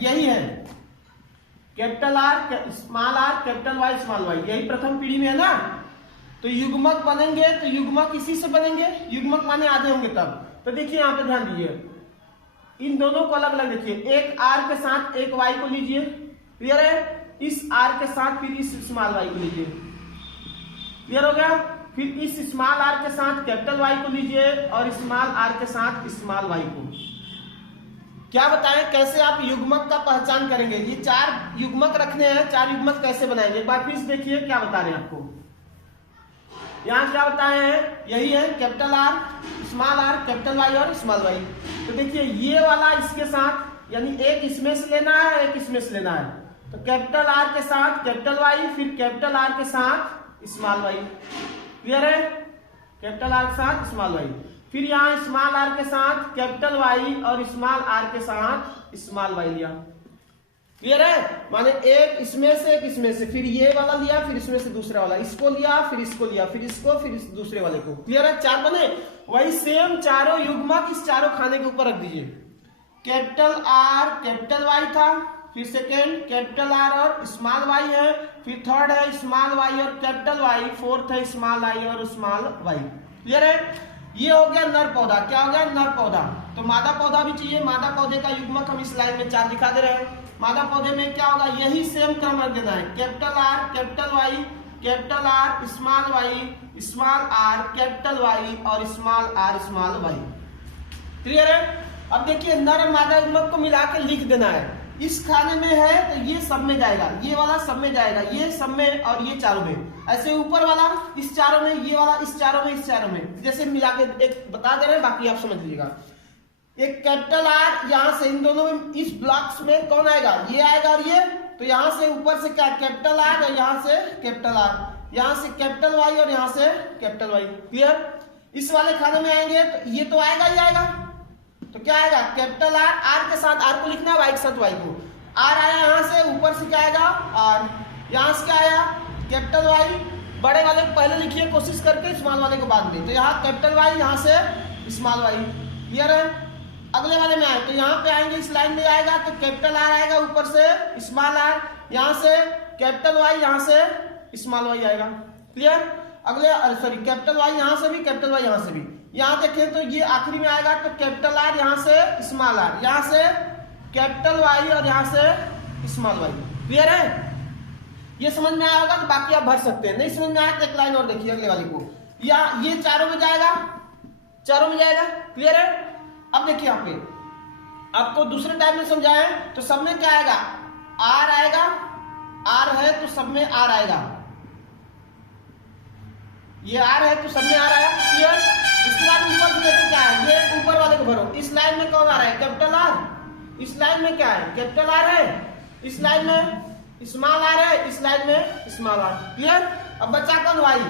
यही है capital R, small R, capital Y, small Y, यही प्रथम पीढ़ी में है ना। तो युग्मक बनेंगे तो युग्मक इसी से बनेंगे, युग्मक माने आधे होंगे तब। तो देखिए यहाँ पे ध्यान दीजिए, इन दोनों को अलग अलग देखिए, एक आर के साथ एक वाई को लीजिए, क्लियर है? इस आर के साथ फिर इस स्मॉल वाई को लीजिए, क्लियर हो गया? फिर इस स्मॉल आर के साथ कैपिटल वाई को लीजिए और स्मॉल आर के साथ स्मॉल वाई को। क्या बताएं कैसे आप युग्मक का पहचान करेंगे? ये 4 युग्मक रखने हैं, 4 युग्मक कैसे बनाएंगे? एक बार फिर देखिए क्या बता रहे हैं आपको। यहाँ क्या बताए हैं? यही है capital R, small R, capital Y और स्मॉल वाई। तो देखिए ये वाला इसके साथ, यानी एक इसमें से लेना है, एक इसमें से लेना है। तो कैपिटल आर के साथ कैपिटल वाई, फिर कैपिटल आर के साथ स्मॉल वाई। क्लियर है? कैपिटल आर के साथ स्मॉल वाई, फिर यहाँ स्मॉल आर के साथ कैपिटल वाई और स्मॉल आर के साथ स्मॉल वाई लिया। क्लियर है? माने एक इसमें से, एक इसमें से, फिर ये वाला लिया, फिर इसमें से दूसरा वाला, इसको लिया, फिर इसको लिया, फिर इसको, फिर इस दूसरे वाले को। क्लियर है? 4 बने। वही सेम चारों युग्मक इस चारों खाने के ऊपर रख दीजिए। कैपिटल आर कैपिटल वाई था, फिर सेकेंड कैपिटल आर और स्मॉल वाई है, फिर थर्ड है स्मॉल वाई और कैपिटल वाई, फोर्थ है स्मॉल आई और स्मॉल वाई। क्लियर है? ये हो गया नर पौधा। क्या हो गया? नर पौधा। तो मादा पौधा भी चाहिए। मादा पौधे का युग्मक हम इस लाइन में 4 दिखा दे रहे हैं। मादा पौधे में क्या होगा? यही सेम क्रम रख देना है, capital R capital Y, capital R small Y, small R capital Y और small R small Y. Clear है? अब देखिए नर और मादा युग्मक को मिला के लिख देना है। इस खाने में है तो ये सब में जाएगा, ये वाला सब में जाएगा, ये सब में और ये चारों में। ऐसे ऊपर वाला इस चारों में, ये वाला इस चारों में, इस चारों में, जैसे मिला के एक बता दे रहे हैं, बाकी आप समझ लीजिएगा। एक कैपिटल आर यहां से इन दोनों में, इस ब्लॉक्स में कौन आएगा? ये आएगा और ये। तो यहां से ऊपर से क्या? कैपिटल आर और यहां से कैपिटल आर, यहां से कैपिटल वाई और यहां से कैपिटल वाई। क्लियर? इस वाले खाने में आएंगे तो ये तो आएगा ही आएगा। तो क्या आएगा? कैपिटल आर, आर के साथ आर को लिखना है, वाई के साथ वाई को। आर आया यहाँ से, ऊपर से क्या आएगा आर, यहाँ से क्या आया कैपिटल वाई, बड़े वाले को पहले लिखिए कोशिश करके, स्मॉल वाले को बाद में। तो यहाँ कैपिटल वाई, यहाँ से स्मॉल वाई, क्लियर है। अगले वाले में आए तो यहाँ पे आएंगे, इस लाइन में आएगा तो कैपिटल आर आएगा, ऊपर से स्मॉल आर, यहाँ से कैपिटल वाई, यहाँ से स्मॉल वाई आएगा, क्लियर। अगले सॉरी कैपिटल वाई यहाँ से भी, कैपिटल वाई यहाँ से भी। यहाँ देखें तो ये आखिरी में आएगा तो कैपिटल आर, यहाँ से स्मॉल आर, यहाँ से कैपिटल वाई और यहाँ से स्मॉल वाई, क्लियर है। ये समझ में आया होगा तो बाकी आप भर सकते हैं, नहीं समझ में आया तो एक लाइन और देखिए अगले वाले को, या ये चारों में जाएगा, चारों में जाएगा, क्लियर है। अब देखिए यहाँ पे आपको दूसरे टाइप में समझाया तो सब में क्या आएगा आर आएगा, आर है तो सब में आर आएगा, ये आर है तो सब में आर आया, क्लियर। इसके बाद ऊपर से देखो क्या है, ये ऊपर वाले को भरो। इस लाइन में कौन आ रहा है कैपिटल आर, इस लाइन में क्या है कैपिटल आर है, इस लाइन में स्मॉल आर है, इस लाइन में स्मॉल आर, क्लियर। अब बचा कौन वाई,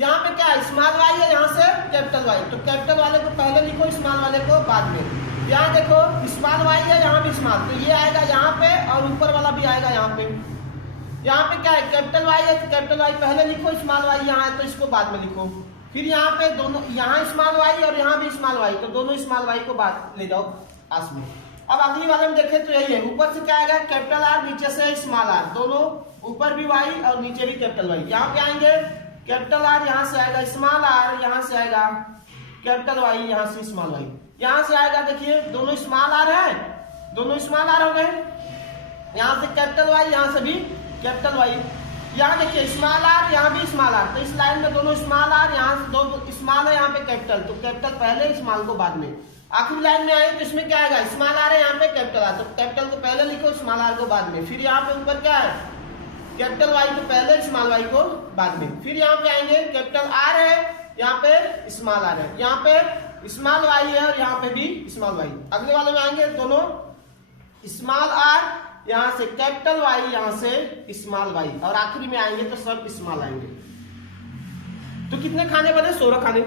यहाँ पे क्या है स्मॉल वाई है, यहाँ से कैपिटल वाई, तो कैपिटल वाले को पहले लिखो, स्मॉल वाले को बाद में। यहाँ देखो स्मॉल वाई है, यहाँ भी स्मॉल, तो ये आएगा यहाँ पे और ऊपर वाला भी आएगा यहाँ पे। यहाँ पे क्या है कैपिटल वाई है तो कैपिटल वाई पहले लिखो, स्मॉल वाई यहाँ है तो इसको बाद में लिखो। फिर यहाँ पे दोनों, यहाँ स्मॉल वाई और यहाँ भी स्मॉल वाई, तो दोनों स्मॉल वाई को बाद ले जाओ पास में। अब अगली वाले में देखें तो यही है, ऊपर से क्या आएगा कैपिटल आर, नीचे से स्मॉल आर, दोनों ऊपर भी वाई और नीचे भी कैपिटल वाई। यहाँ पे आएंगे कैपिटल आर, यहाँ से आएगा स्मॉल आर, यहाँ से आएगा कैपिटल वाई, यहाँ से स्मॉल वाई, यहाँ से आएगा देखिए दोनों स्मॉल आर है, दोनों स्मॉल आर हो गए, यहाँ से कैपिटल वाई, यहाँ से भी कैपिटल वाई। यहाँ देखिए स्मॉल आर, यहाँ भी स्मॉल आर, तो इस लाइन में दोनों स्मॉल आर, यहाँ से दो स्मॉल है, यहाँ पे कैपिटल, तो कैपिटल पहले स्मॉल को बाद में। आखिरी लाइन में आए तो इसमें क्या आएगा स्मॉल आर है, यहाँ पे कैपिटल आर, तो कैपिटल को पहले लिखो, स्मॉल आर को बाद में। फिर यहाँ पे ऊपर क्या है कैपिटल वाई को पहले, स्मॉल वाई को बाद में। फिर यहाँ पे आएंगे कैपिटल आर है, यहाँ पे स्मॉल आर है, यहाँ पे स्मॉल वाई है और यहाँ पे भी स्मॉल वाई। अगले वाले में आएंगे दोनों स्मॉल आर, यहाँ से कैपिटल वाई, यहाँ से स्मॉल वाई, और आखिरी में आएंगे तो सब स्मॉल आएंगे। तो कितने खाने बने 16 खाने।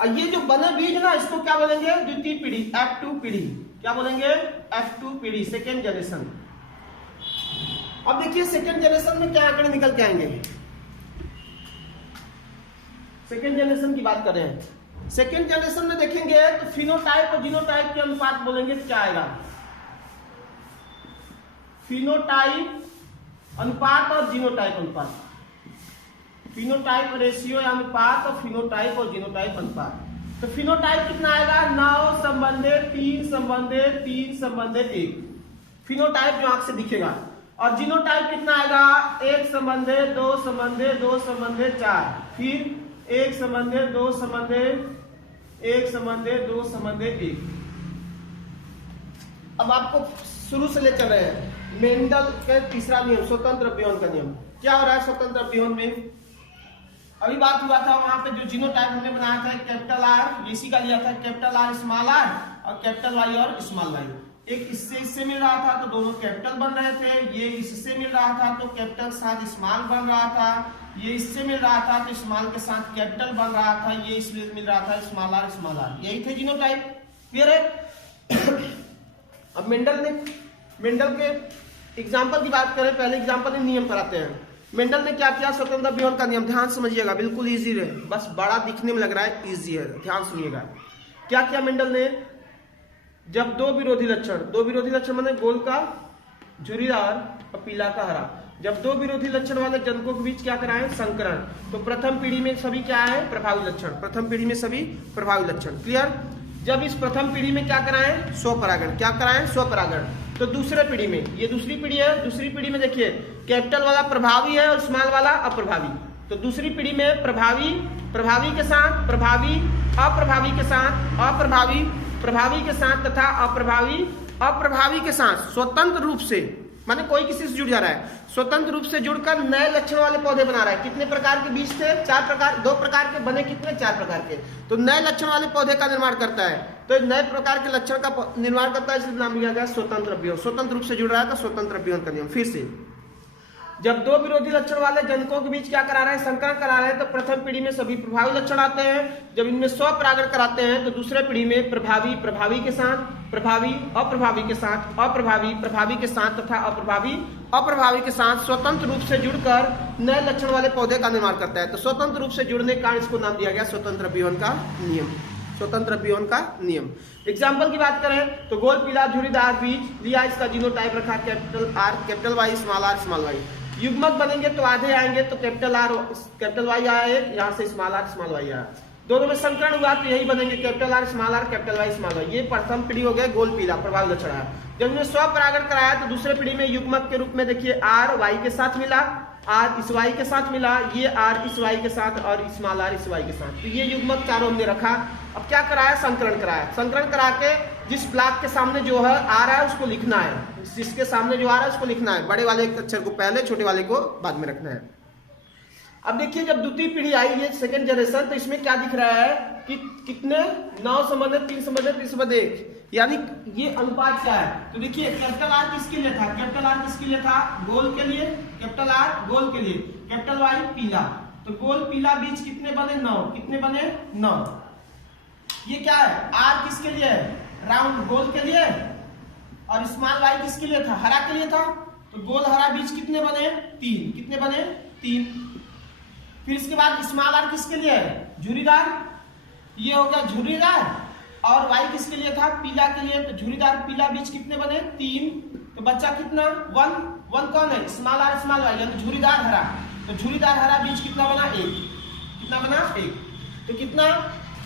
और ये जो बने बीज ना इसको क्या बोलेंगे द्वितीय पीढ़ी, F2 पीढ़ी, क्या बोलेंगे F2 पीढ़ी, सेकेंड जनरेशन। अब देखिए सेकेंड जनरेशन में क्या आंकड़े निकल के आएंगे। सेकेंड जनरेशन की बात कर रहे हैं। सेकेंड जनरेशन में देखेंगे तो फिनोटाइप और जीनोटाइप के अनुपात बोलेंगे तो क्या आएगा, फिनोटाइप अनुपात और जीनोटाइप अनुपात, फिनोटाइप रेशियो या अनुपात और फिनोटाइप और जीनोटाइप अनुपात। तो फिनोटाइप कितना आएगा 9 संबंधित 3 संबंधित 3 संबंधित 1, फिनोटाइप जो आंख से दिखेगा। और जीनोटाइप कितना आएगा 1 संबंधित 2 संबंधित 2 संबंधित 4, फिर 1 संबंधित 2 संबंधित 1 संबंधित 2 संबंधित 1। अब आपको शुरू से ले चल रहे हैं मेंडल के तीसरा नियम, स्वतंत्र अभियोन का नियम। क्या हो रहा है स्वतंत्र अभियोन में, अभी बात हुआ था वहां पे जो जीनोटाइप हमने बनाया था कैपिटल आर, इसी का लिया था कैपिटल आर स्मॉल आर और कैपिटल वाई और स्मॉल वाई। एक इससे मिल रहा था तो दोनों कैपिटल बन रहे थे, ये इससे मिल रहा था तो कैपिटल साथ स्मॉल बन रहा था, ये इससे मिल रहा था तो स्मॉल के साथ कैपिटल बन रहा था, ये इसमें मिल रहा था स्मॉल आर, यही थे जीनोटाइप, क्लियर है। अब मेंडल के एग्जाम्पल की बात करें, पहले एग्जाम्पल में नियम कराते हैं। मेंडल ने क्या किया स्वतंत्र अभियोन का नियम, ध्यान समझिएगा, बिल्कुल इजी है, बस बड़ा दिखने में लग रहा है इजी है, ध्यान सुनिएगा। क्या किया मेंडल ने, जब दो विरोधी लक्षण माने गोल का झुर्रीदार और पीला का हरा, जब दो विरोधी लक्षण वाले जनकों के बीच क्या कराएं संकरण, तो प्रथम पीढ़ी में सभी क्या है प्रभावी लक्षण, प्रथम पीढ़ी में सभी प्रभावी लक्षण, क्लियर। जब इस प्रथम पीढ़ी में क्या कराएं स्वपरागण, क्या कराएं स्वपरागण, तो दूसरे पीढ़ी में, ये दूसरी पीढ़ी है, दूसरी पीढ़ी में देखिए कैपिटल वाला प्रभावी है और स्मॉल वाला अप्रभावी, तो दूसरी पीढ़ी में प्रभावी के साथ प्रभावी, अप्रभावी के साथ अप्रभावी, प्रभावी के साथ तथा अप्रभावी के साथ स्वतंत्र रूप से, माने कोई किसी से जुड़ जा रहा है, स्वतंत्र रूप से जुड़कर नए लक्षण वाले पौधे बना रहा है। कितने प्रकार के बीज थे 4 प्रकार, 2 प्रकार के बने, कितने 4 प्रकार के, तो नए लक्षण वाले पौधे का निर्माण करता है, तो नए प्रकार के लक्षण का निर्माण करता है, इसलिए नाम लिया गया स्वतंत्र अभियोन, स्वतंत्र रूप से जुड़ रहा है तो स्वतंत्र अभियोन का नियम। फिर से जब दो विरोधी लक्षण वाले जनकों के बीच क्या करा रहे हैं, संकरण करा रहे हैं, तो प्रथम पीढ़ी में सभी प्रभावी लक्षण आते हैं। जब इनमें स्वपरागण कराते हैं तो दूसरे पीढ़ी में प्रभावी प्रभावी के साथ, प्रभावी अप्रभावी के साथ, अप्रभावी प्रभावी के साथ तथा अप्रभावी अप्रभावी के साथ स्वतंत्र रूप से जुड़कर नए लक्षण वाले पौधे का निर्माण करता है। तो स्वतंत्र रूप से जुड़ने के कारण इसको नाम दिया गया स्वतंत्र विहन का नियम, स्वतंत्र विहन का नियम। एग्जाम्पल की बात करें तो गोल पीला झुर्रीदार बीज लिया, इसका जीनोटाइप रखा capital R capital Y small Y. युग्मक बनेंगे तो आधे आएंगे, तो कैपिटल आर कैपिटल वाई आया, यहाँ से स्मॉल वाई आया। दोनों में संकरण हुआ तो यही बनेंगे capital R capital Y small Y. ये प्रथम पीढ़ी हो गया गोल पीला प्रभावी लक्षण आया। जब इन्हें स्वपरागण कराया तो दूसरे पीढ़ी में युग्मक के रूप में देखिए आर वाई के साथ मिला, आर इस वाई के साथ मिला, ये आर इस वाई के साथ और स्मॉल आर इस वाई के साथ। तो ये युग्मक चारों हमने रखा। अब क्या कराया, संकरण कराया। संकरण करा के जिस ब्लॉक के सामने जो है आ रहा है उसको लिखना है, जिसके सामने जो आ रहा है उसको लिखना है। बड़े वाले अक्षर को पहले, छोटे वाले को बाद में रखना है। अब देखिए जब द्वितीय पीढ़ी आई, ये सेकंड जनरेशन, तो इसमें क्या दिख रहा है कि कितने 9 संबंधित 3 संबंधित 3 संबंधित 1, यानी ये अनुपात क्या है। तो देखिए कैपिटल आर किसके लिए था, कैपिटल आर किसके लिए था, गोल के लिए, कैपिटल आर गोल के लिए, कैपिटल वाई पीला। तो गोल पीला बीज कितने बने, 9। कितने बने, 9। ये क्या है, आर किसके लिए है, राउंड गोल के लिए, और स्मॉल वाई किसके लिए था, हरा के लिए था। तो गोल हरा बीज कितने बने, 3। कितने बने, 3। फिर इसके बाद स्मॉल आर किसके लिए है, झुर्रीदार, ये हो गया झुर्रीदार। और वाई किसके लिए था, पीला के लिए। तो झुर्रीदार पीला बीज कितने बने, 3। तो बच्चा कितना, 1 कौन है, स्मॉल आर स्मॉल वाई, यानी झुर्रीदार हरा। तो झुर्रीदार हरा बीज कितना बना, 1। कितना बना, 1। तो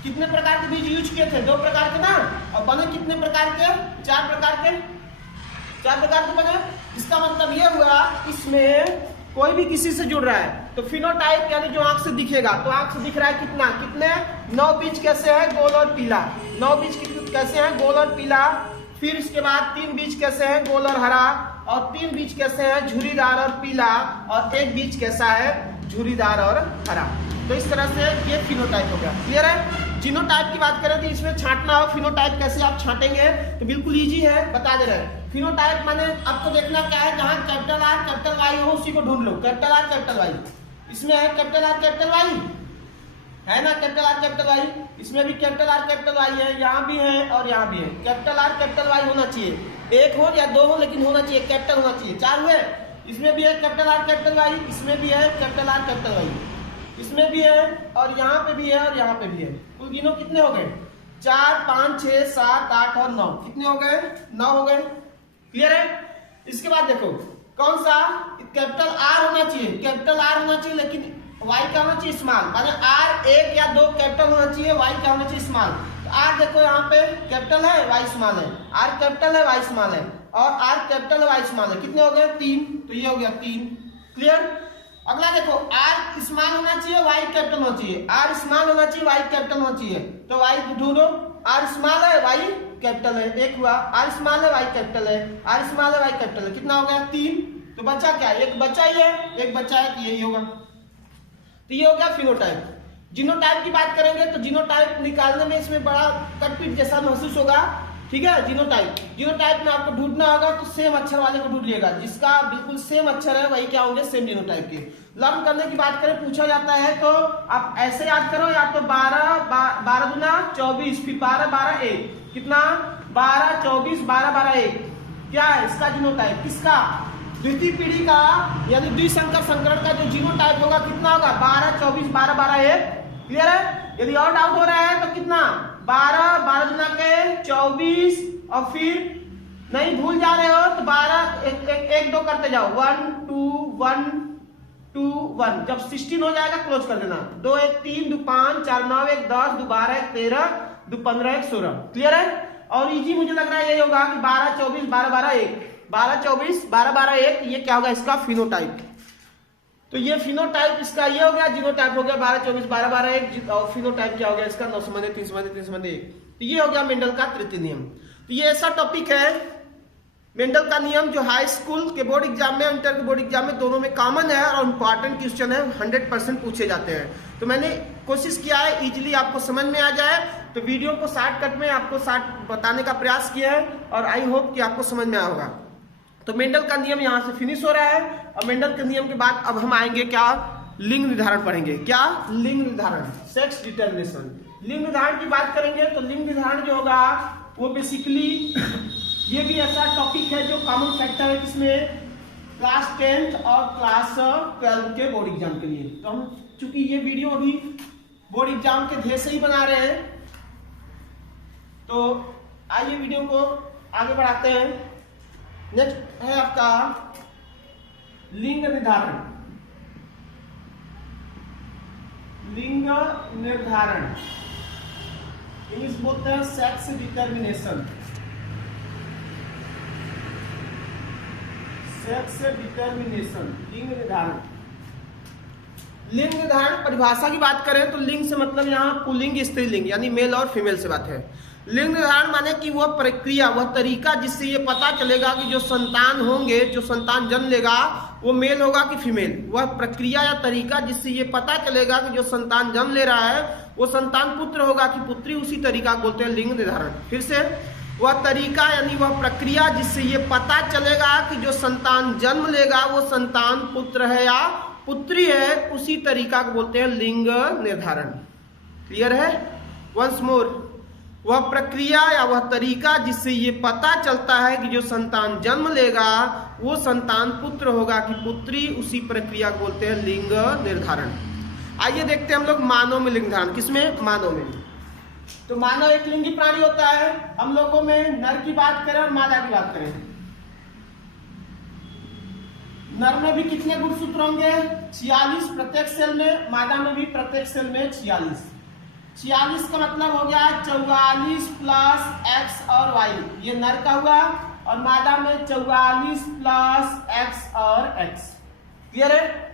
कितने प्रकार के बीज यूज किए थे, 2 प्रकार के ना, और बने कितने प्रकार के, 4 प्रकार के, 4 प्रकार के बने। इसका मतलब ये हुआ इसमें कोई भी किसी से जुड़ रहा है तो फिनोटाइप यानी जो आंख से दिखेगा, तो आंख से दिख रहा है कितने 9 बीज कैसे है, गोल और पीला। 9 बीज कैसे हैं, गोल और पीला। फिर इसके बाद 3 बीज कैसे हैं, गोल और हरा, और 3 बीज कैसे हैं, झुर्रीदार और पीला, और 1 बीज कैसा है, झुर्रीदार और हरा। तो इस तरह से ये फिनोटाइप हो गया। क्लियर है। जीनोटाइप की बात करें तो इसमें छांटना हो, फिनोटाइप कैसे आप छांटेंगे, तो बिल्कुल इजी है, बता दे रहे हैं। फिनोटाइप माने आपको देखना क्या है, जहां कैपिटल आर कैपिटल वाई हो उसी को ढूंढ लो। कैपिटल आर कैपिटल वाई, इसमें है कैपिटल आर कैपिटल वाई, है ना, कैपिटल आर कैपिटल वाई। इसमें भी कैपिटल आर कैपिटल वाई है, यहाँ भी है और यहाँ भी है। कैपिटल आर कैपिटल वाई होना चाहिए, 1 हो या 2 हो, लेकिन होना चाहिए, कैपिटल होना चाहिए। 4 हुए। इसमें भी है कैपिटल आर कैपिटल वाई, इसमें भी है कैपिटल आर कैपिटल वाई, इसमें भी है, और यहाँ पे भी है और यहाँ पे भी है। कुल गिनो कितने हो गए, 4 5 6 7 8 और 9। कितने हो गए, 9 हो गए। क्लियर है। इसके बाद देखो कौन सा, कैपिटल आर होना चाहिए, कैपिटल आर होना चाहिए, लेकिन वाई क्या होना चाहिए, स्मॉल। माने आर 1 या 2 कैपिटल होना चाहिए, वाई क्या होना चाहिए, स्मॉल। तो आर देखो यहाँ पे कैपिटल है, वाई स्मॉल है, आर कैपिटल है, वाई स्मॉल है, और आर कैपिटल है, वाई स्मॉल है। कितने हो गए, 3। तो ये हो गया 3। क्लियर। अगला देखो आर स्मॉल होना चाहिए, वाई कैपिटल होना चाहिए, आर स्मॉल होना चाहिए, वाई कैपिटल होना चाहिए। तो वाई ढूंढो, आर स्मॉल है, वाई कैपिटल है, 1 हुआ। आर स्मॉल है, वाई कैपिटल है, आर स्मॉल है, वाई कैपिटल है। कितना हो गया, 3। तो बच्चा क्या, एक बच्चा ही है, एक बच्चा है, तो यही होगा। तो ये हो गया फिनोटाइप। जीनोटाइप की बात करेंगे तो जीनोटाइप निकालने में इसमें बड़ा कटपीट जैसा महसूस होगा। ठीक है। जीनोटाइप में आपको ढूंढना होगा तो सेम अक्षर वाले को ढूंढ लिएगा, जिसका बिल्कुल सेम अक्षर है वही क्या होंगे, सेम जीनोटाइप के। लर्न करने की बात करें, पूछा जाता है तो आप ऐसे याद करो, या तो 12 गुना 24, फिर 12 12 1, कितना 12 24 12 12 1, क्या है इसका जीनोटाइप, किसका, द्वितीय पीढ़ी का, यानी द्विसंकर संकरण का जो जीनोटाइप होगा कितना होगा, 12 24 12 12 1। क्लियर है। यदि और डाउट हो रहा है तो कितना 12 12 गुना के 24, और फिर नहीं भूल जा रहे हो तो 12 1 2 करते जाओ, 1 2 1 2 1। जब 16 हो जाएगा क्लोज कर देना, 2 1 3 2 5 4 9 1 10 2 12 1 13 2 15 1 16। क्लियर है। और इजी मुझे लग रहा है ये होगा कि 12 24 12 12 1, 12 24 12 12 1, ये क्या होगा इसका फिनोटाइप। तो ये फिनोटाइप इसका ये हो गया, जीनोटाइप हो गया 12 24 12 12 1, और फिनोटाइप क्या हो गया इसका 9 संबंधी 3 संबंधी 3 संबंधी 1। तो ये हो गया मेंडल का तृतीय नियम। तो ये ऐसा टॉपिक है मेंडल का नियम जो हाई स्कूल के बोर्ड एग्जाम में, इंटर के बोर्ड एग्जाम में दोनों में कॉमन है और इंपॉर्टेंट क्वेश्चन है, 100% पूछे जाते हैं। तो मैंने कोशिश किया है इजीली आपको समझ में आ जाए, तो वीडियो को शॉर्टकट में आपको बताने का प्रयास किया है, और आई होप कि आपको समझ में आया होगा। तो मेंडल का नियम यहां से फिनिश हो रहा है। और मेंडल के नियम के बाद अब हम आएंगे क्या, लिंग निर्धारण पढ़ेंगे। क्या, लिंग निर्धारण, सेक्स डिटर्मिनेशन। लिंग निर्धारण की बात करेंगे तो लिंग निर्धारण जो होगा वो बेसिकली ये भी ऐसा टॉपिक है जो कॉमन फैक्टर है किसमें, क्लास 10th और क्लास 12 के बोर्ड एग्जाम के लिए। तो हम चूंकि ये वीडियो अभी बोर्ड एग्जाम के ध्येय से ही बना रहे हैं, तो आइए वीडियो को आगे बढ़ाते हैं। नेक्स्ट है आपका लिंग निर्धारण। लिंग निर्धारण इंग्लिश बोलते हैं सेक्स डिटर्मिनेशन। सेक्स डिटर्मिनेशन, लिंग निर्धारण। लिंग निर्धारण परिभाषा की बात करें तो लिंग से मतलब यहाँ पुल्लिंग स्त्रीलिंग यानी मेल और फीमेल से बात है। लिंग निर्धारण माने कि वह प्रक्रिया, वह तरीका जिससे ये पता चलेगा कि जो संतान होंगे, जो संतान जन्म लेगा वो मेल होगा कि फीमेल। वह प्रक्रिया या तरीका जिससे ये पता चलेगा कि जो संतान जन्म ले रहा है वो संतान पुत्र होगा कि पुत्री, उसी तरीका को बोलते हैं लिंग निर्धारण। फिर से, वह तरीका यानी वह प्रक्रिया जिससे ये पता चलेगा कि जो संतान जन्म लेगा वो संतान पुत्र है या पुत्री है, उसी तरीका को बोलते हैं लिंग निर्धारण। क्लियर है? वंस मोर, वह प्रक्रिया या वह तरीका जिससे ये पता चलता है कि जो संतान जन्म लेगा वो संतान पुत्र होगा कि पुत्री, उसी प्रक्रिया को बोलते हैं लिंग निर्धारण। आइए देखते हैं हम लोग मानव में लिंग निर्धारण। किसमें? मानव में। तो मानव एक लिंगी प्राणी होता है। हम लोगों में नर की बात करें और मादा की बात करें, नर में भी कितने गुणसूत्र होंगे? 46 प्रत्येक सेल में। मादा में भी प्रत्येक सेल में 46। 46 का मतलब हो गया 44 प्लस x और y, ये नर का हुआ। और मादा में 44 प्लस x और x। क्लियर है?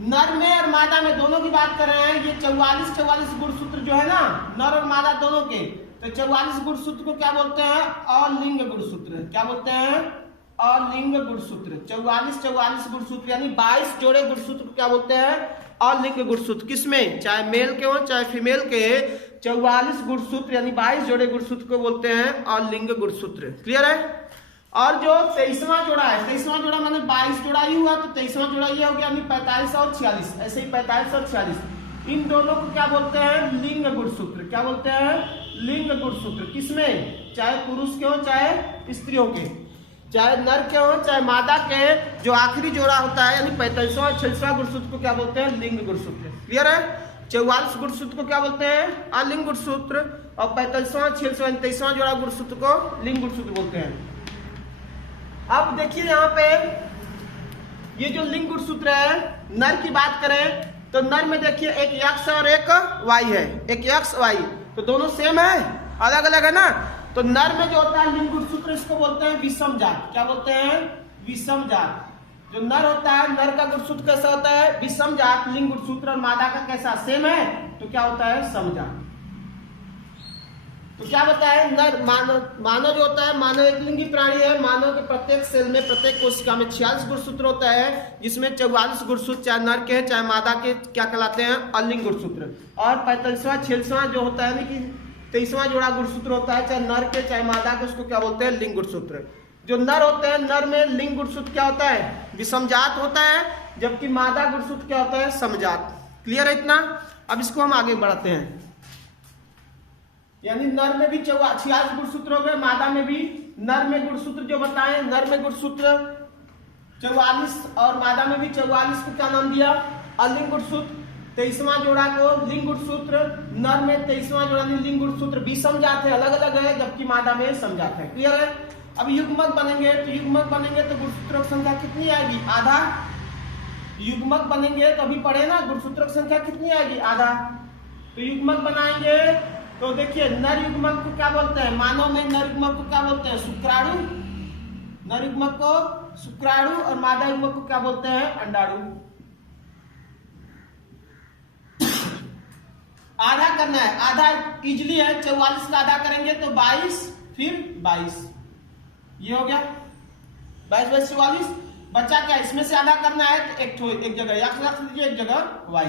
नर में और मादा में दोनों की बात कर रहे हैं। ये 44 गुणसूत्र जो है ना, नर और मादा दोनों के, तो 44 गुणसूत्र को क्या बोलते हैं? अलिंग गुणसूत्र। क्या बोलते हैं? अलिंग गुणसूत्र। 44 गुणसूत्र यानी 22 जोड़े गुणसूत्र को क्या बोलते हैं? अलिंग गुणसूत्र। किसमें? चाहे मेल के हो चाहे फीमेल के, 44 गुणसूत्र यानी 22 जोड़े गुणसूत्र को बोलते हैं अलिंग गुणसूत्र। क्लियर है? और जो 23वां जोड़ा है, 23वां जोड़ा माने 22 जोड़ा ही हुआ, तो 23वां जोड़ा ये हो गया यानी 45 और 46। ऐसे ही 45 और 46, इन दोनों को क्या बोलते हैं? लिंग गुणसूत्र। क्या बोलते हैं? लिंग गुणसूत्र। किसमें? चाहे पुरुष के हो चाहे स्त्रियों के, चाहे नर के हो चाहे मादा के, जो आखिरी जोड़ा होता है यानी 45वां और 46वां गुणसूत्र को क्या बोलते हैं? लिंग गुणसूत्र। क्लियर है? 44 गुणसूत्र को क्या बोलते हैं? अलिंग गुणसूत्र। और 45वां 46वां 23वां जोड़ा गुणसूत्र को लिंग गुणसूत्र बोलते हैं। अब देखिए यहाँ पे ये जो लिंग गुणसूत्र है, नर की बात करें तो नर में देखिए एक x और एक y है। एक x y, तो दोनों सेम है, अलग अलग है ना। तो नर में जो होता है लिंग गुणसूत्र, इसको बोलते हैं विषम जात। क्या बोलते हैं? विषम जात। जो नर होता है, नर का गुणसूत्र कैसा होता है? विषम जात। लिंग गुणसूत्र और मादा का कैसा? सेम है, तो क्या होता है? समजात। तो क्या बताया? नर मानव जो होता है, मानव एक लिंगी प्राणी है। मानव के प्रत्येक सेल में, प्रत्येक कोशिका में 46 गुणसूत्र होता है, जिसमें 44 गुणसूत्र चाहे नर के चाहे मादा के क्या कहलाते हैं? अलिंग गुणसूत्र। और 45वां 46वां जो होता है ना कि 23वां जोड़ा गुणसूत्र होता है, चाहे नर के चाहे मादा के, उसको क्या बोलते हैं? लिंग गुणसूत्र। जो नर होते हैं, नर में लिंग गुणसूत्र क्या होता है? विषमजात होता है, जबकि मादा गुणसूत्र क्या होता है? समजात। क्लियर है इतना? अब इसको हम आगे बढ़ाते हैं। यानी नर में भी 46 गुणसूत्र हो गए, मादा में भी। नर में गुणसूत्र जो बताएं, नर में गुणसूत्र 44 और मादा में भी 44 को क्या नाम दिया? अलिंग गुणसूत्र। 23वां जोड़ा को लिंग गुणसूत्र। नर में 23वां जोड़ा लिंग गुणसूत्र विषम जात है, अलग अलग है, जबकि मादा में समजात है। क्लियर है? अब युग्मक बनेंगे तो गुणसूत्रों की संख्या कितनी आएगी? आधा। युग्मक बनेंगे तो अभी पढ़े ना, गुणसूत्रों की संख्या कितनी आएगी? आधा। तो युग्मक बनाएंगे तो देखिए, नर युग्मक को क्या बोलते हैं? मानव में नर युग्मक को क्या बोलते हैं? शुक्राणु। नर युग्मक को शुक्राणु और मादा युग्मक को क्या बोलते हैं? अंडाणु। आधा करना है, आधा इजली है। 44 का आधा करेंगे तो 22, फिर 22, ये हो गया 22 44। बचा क्या? इसमें से आधा करना है तो एक जगह x रख लीजिए, एक जगह y।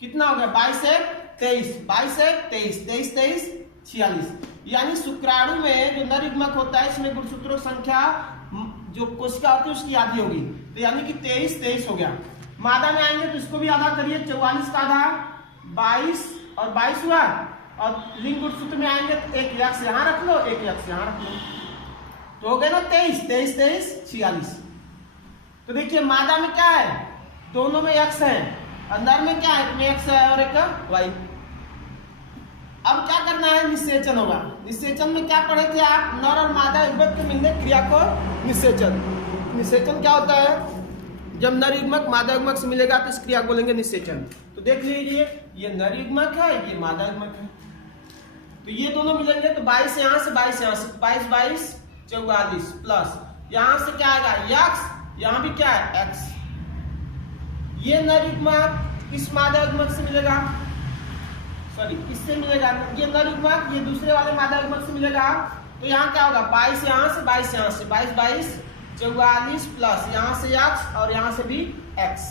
कितना हो गया? 22 से 23, 22 से 23, 23 23 46। यानी शुक्राणु में जो नर युग्मक होता है, इसमें गुणसूत्रों की संख्या जो कोशिका होती है उसकी आधी होगी, तो यानी कि 23 हो गया। मादा में आएंगे तो इसको भी आधा करिए, 44 का आधा 22 और 22 हुआ, और लिंग गुणसूत्र में आएंगे तो एक यक्ष यहाँ रख लो, एक यक्ष यहाँ रख लो, तो हो गए ना 23 46। तो देखिए मादा में क्या है, दोनों में यक्ष है, और नर में क्या है, एक यक्ष है और एक वाई। अब क्या करना है, निषेचन होगा। निषेचन में क्या पढ़े थे आप, नर और मादा युग्मक के मिलने क्रिया को निषेचन। निषेचन क्या होता है, जब नर युग्मक मादा युग्मक से मिलेगा तो इस क्रिया को बोलेंगे निषेचन। तो देख लीजिए ये नर युग्मक है, ये मादा युग्मक है, तो ये दोनों मिलेंगे तो 22 यहाँ से 22 यहाँ से 22 44 प्लस यहाँ से क्या आएगा यक्स, यहाँ भी क्या है एक्स। ये नर युग्मक इस मादा युग्मक से मिलेगा, सॉरी इससे मिलेगा, ये नर युग्मक ये दूसरे वाले मादा युग्मक से मिलेगा, तो यहाँ क्या होगा 22 यहाँ से 22 यहाँ से 22 44 प्लस यहाँ से x और यहाँ से भी x,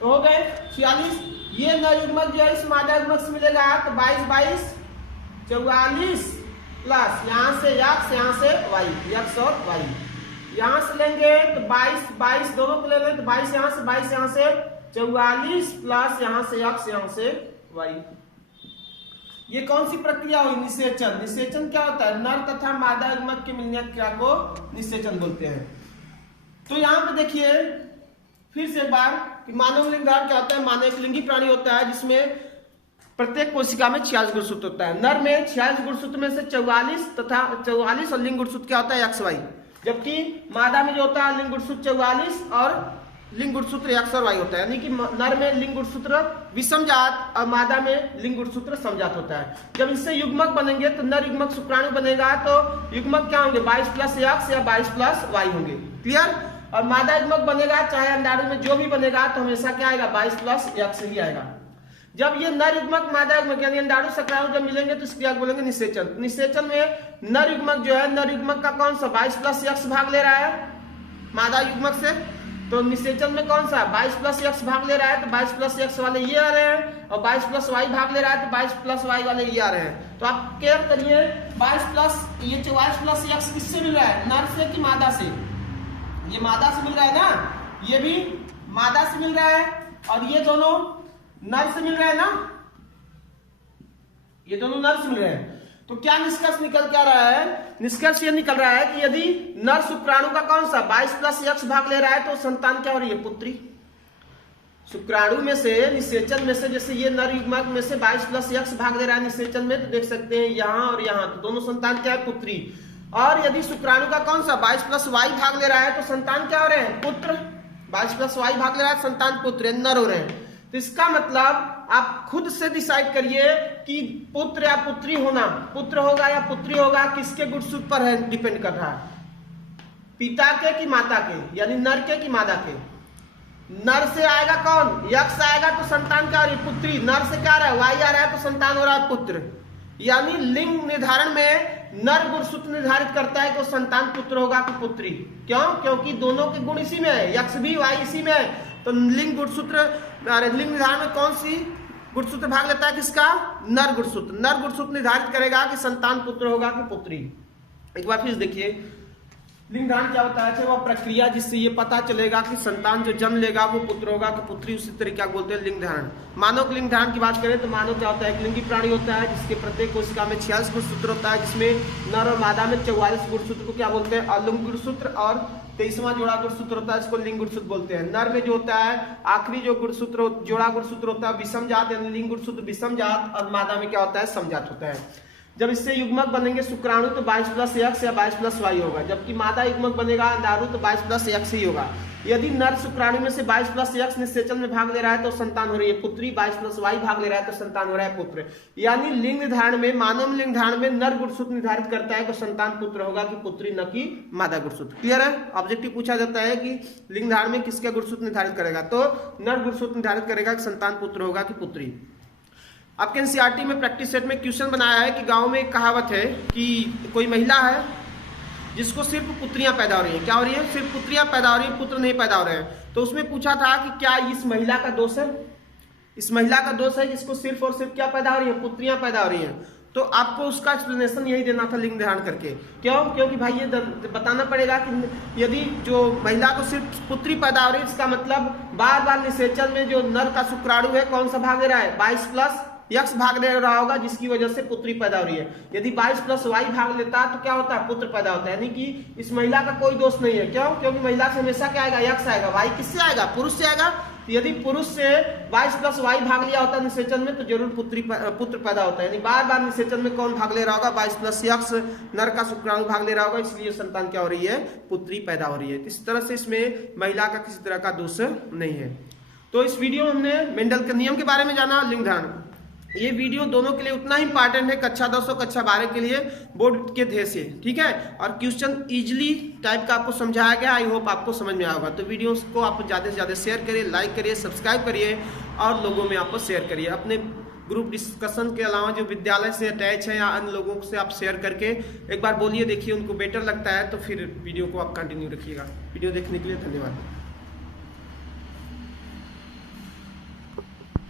तो हो गए 46। ये नर युग्मक जो है इस मादा युग्मक से मिलेगा, तो 22 44 प्लस यहाँ से x यहाँ से y, x और y यहाँ से लेंगे तो 22 दोनों को ले लें तो 22 यहाँ से 44 प्लस यहाँ से x यहाँ से y। ये कौन सी प्रक्रिया हुई, निषेचन। निषेचन क्या होता है, नर तथा मादा युग्मक के मिलने की क्रिया को निषेचन बोलते हैं। तो यहाँ पे देखिए फिर से एक बार कि मानव लिंग धारण क्या होता है, मानव एक लिंगी प्राणी होता है जिसमें प्रत्येक कोशिका में 46 गुणसूत्र होता है। नर में 46 गुणसूत्र में से 44 तथा 44 और लिंग गुणसूत्र क्या होता है XY, जबकि मादा में जो होता है लिंग गुणसूत्र 44 और लिंग गुणसूत्र X और Y होता है, यानी कि नर में लिंग गुणसूत्र विषम जात और मादा में लिंग गुणसूत्र समजात होता है। जब इससे युग्मक बनेंगे तो नर युग्मक शुक्राणु बनेगा, तो युग्मक क्या होंगे 22 प्लस X या 22 प्लस Y होंगे, क्लियर। और मादा युग्मक बनेगा चाहे अंडाणु में जो भी बनेगा तो हमेशा क्या आएगा 22 प्लस X ही आएगा। जब ये नर युग्मक मादा युग्मक यानी अंडाणु शुक्राणु जब मिलेंगे तो इस क्रिया को बोलेंगे निषेचन। निषेचन में नर युग्मक जो है, नर युग्मक का कौन सा 22 प्लस X भाग ले रहा है मादा युग्मक से, तो निषेचन में कौन सा 22 प्लस x भाग ले रहा है, तो 22 प्लस x वाले ये आ रहे हैं, और 22 प्लस y भाग ले रहा है तो 22 प्लस y वाले ये आ रहे हैं। तो आप केयर करिए 22 प्लस ये 44 प्लस x किससे मिल रहा है, नर से कि मादा से, ये मादा से मिल रहा है ना, ये भी मादा से मिल रहा है, और ये दोनों नर से मिल रहा है ना, ये दोनों नर से मिल रहे हैं। तो क्या निष्कर्ष निकल क्या रहा है, निष्कर्ष ये निकल रहा है कि यदि नर शुक्राणु का कौन सा 22 प्लस x भाग ले रहा है तो संतान क्या हो रही है, पुत्री। शुक्राणु में से निषेचन में से जैसे ये नर युग्मक में से 22 प्लस x भाग ले रहा है निषेचन में, तो देख सकते हैं यहाँ और यहाँ, तो दोनों संतान क्या है, पुत्री। और यदि शुक्राणु का कौन सा 22 प्लस y भाग ले रहा है तो संतान क्या हो रहे हैं, पुत्र। 22 प्लस y भाग ले रहा है संतान पुत्र, नर हो रहे हैं। तो इसका मतलब आप खुद से डिसाइड करिए कि पुत्र या पुत्री होना, पुत्र होगा या पुत्री होगा किसके गुणसूत्र पर है, डिपेंड कर रहा है, पिता के कि माता के, यानी नर के कि मादा के। नर से आएगा कौन, यक्ष आएगा तो संतान क्या हो रही है, पुत्री। नर से क्या आ रहा है, वाई आ रहा है तो संतान हो रहा है पुत्र। यानी लिंग निर्धारण में नर गुणसूत्र निर्धारित करता है कि संतान पुत्र होगा कि पुत्री। क्यों, क्योंकि दोनों के गुण इसी में है, यक्ष भी वाई इसी में है, तो लिंग गुणसूत्र लिंग निर्धारण में कौन सी गुणसूत्र भाग लेता है, किसका, नर गुणसूत्र। नर गुणसूत्र निर्धारित करेगा कि संतान पुत्र होगा कि पुत्री। एक बार फिर देखिए लिंग धारण क्या होता है, वह प्रक्रिया जिससे ये पता चलेगा कि संतान जो जन्म लेगा वो पुत्र होगा कि पुत्री, उसी तरीके बोलते हैं लिंग धारण। मानव लिंग धारण की बात करें तो मानव क्या होता है, एक लिंगी प्राणी होता है जिसके प्रत्येक कोशिका में 46 गुणसूत्र होता है, जिसमें नर और मादा में 44 गुणसूत्र को क्या बोलते हैं, अलिंग गुणसूत्र, और 23वां जोड़ा गुणसूत्र होता है इसको लिंग गुणसूत्र बोलते हैं। नर में जो होता है आखिरी जो गुणसूत्र जोड़ा गुणसूत्र होता है विषम जात यानी लिंग गुणसूत्र विषम जात, और मादा में क्या होता है, समजात होता है। जब इससे युग्मक बनेंगे शुक्राणु तो 22 प्लस x या 22 प्लस y होगा, जबकि मादा युग्मक बनेगा अंडाणु तो 22 प्लस x ही होगा। यदि नर शुक्राणु में से 22 प्लस x निषेचन में भाग ले रहा है तो संतान हो रही है पुत्री, 22 प्लस y भाग ले रहा है तो संतान हो रहा है पुत्र। यानी लिंग निर्धारण में, मानव लिंग धारण में नर गुणसूत्र निर्धारित करता है कि संतान पुत्र होगा कि पुत्री, न कि मादा गुणसूत्र। क्लियर है, ऑब्जेक्टिव पूछा जाता है कि लिंग धारण में किसका गुणसूत्र निर्धारित करेगा, तो नर गुणसूत्र निर्धारित करेगा कि संतान पुत्र होगा कि पुत्री। आपके एनसीईआरटी में प्रैक्टिस सेट में क्वेश्चन बनाया है कि गांव में एक कहावत है कि कोई महिला है जिसको सिर्फ पुत्रियां पैदा हो रही हैं, क्या हो रही है, सिर्फ पुत्रियां पैदा हो रही हैं, पुत्र नहीं पैदा हो रहे हैं। तो उसमें पूछा था कि क्या इस महिला का दोष है, इस महिला का दोष है जिसको सिर्फ और सिर्फ क्या पैदा हो रही है, पुत्रियां पैदा हो रही हैं। तो आपको उसका एक्सप्लेनेशन यही देना था लिंग धारण करके। क्यों? क्योंकि भाई ये बताना पड़ेगा कि यदि जो महिला को सिर्फ पुत्री पैदा हो रही है, इसका मतलब बार बार निषेचन में जो नर का शुक्राणु है कौन सा भाग ले रहा है, 22 प्लस यक्स भाग ले रहा होगा, जिसकी वजह से पुत्री पैदा हो रही है। यदि 22 प्लस वाई भाग लेता है तो क्या होता है, पुत्र पैदा होता है। यानी कि इस महिला का कोई दोष नहीं है। क्यों? क्योंकि महिला से हमेशा क्या आएगा, यक्स आएगा। वाई किससे आएगा, पुरुष से आएगा। यदि पुरुष से 22 प्लस वाई भाग लिया होता निषेचन में तो जरूर पुत्र पैदा होता है। यानी बार बार निषेचन में कौन भाग ले रहा होगा, 22 प्लस यक्स नर का शुक्राणु भाग ले रहा होगा, इसलिए संतान क्या हो रही है, पुत्री पैदा हो रही है। इस तरह से इसमें महिला का किसी तरह का दोष नहीं है। तो इस वीडियो में हमने मेंडल के नियम के बारे में जाना, लिंग धारण। ये वीडियो दोनों के लिए उतना ही इंपॉर्टेंट है, कक्षा 10 और कक्षा 12 के लिए बोर्ड के ध्येय से, ठीक है। और क्वेश्चन इजीली टाइप का आपको समझाया गया, आई होप आपको समझ में आएगा। तो वीडियो को आप ज़्यादा से ज़्यादा शेयर करिए, लाइक करिए, सब्सक्राइब करिए और लोगों में आपको शेयर करिए। अपने ग्रुप डिस्कशन के अलावा जो विद्यालय से अटैच है या अन्य लोगों से आप शेयर करके एक बार बोलिए, देखिए उनको बेटर लगता है तो फिर वीडियो को आप कंटिन्यू रखिएगा। वीडियो देखने के लिए धन्यवाद।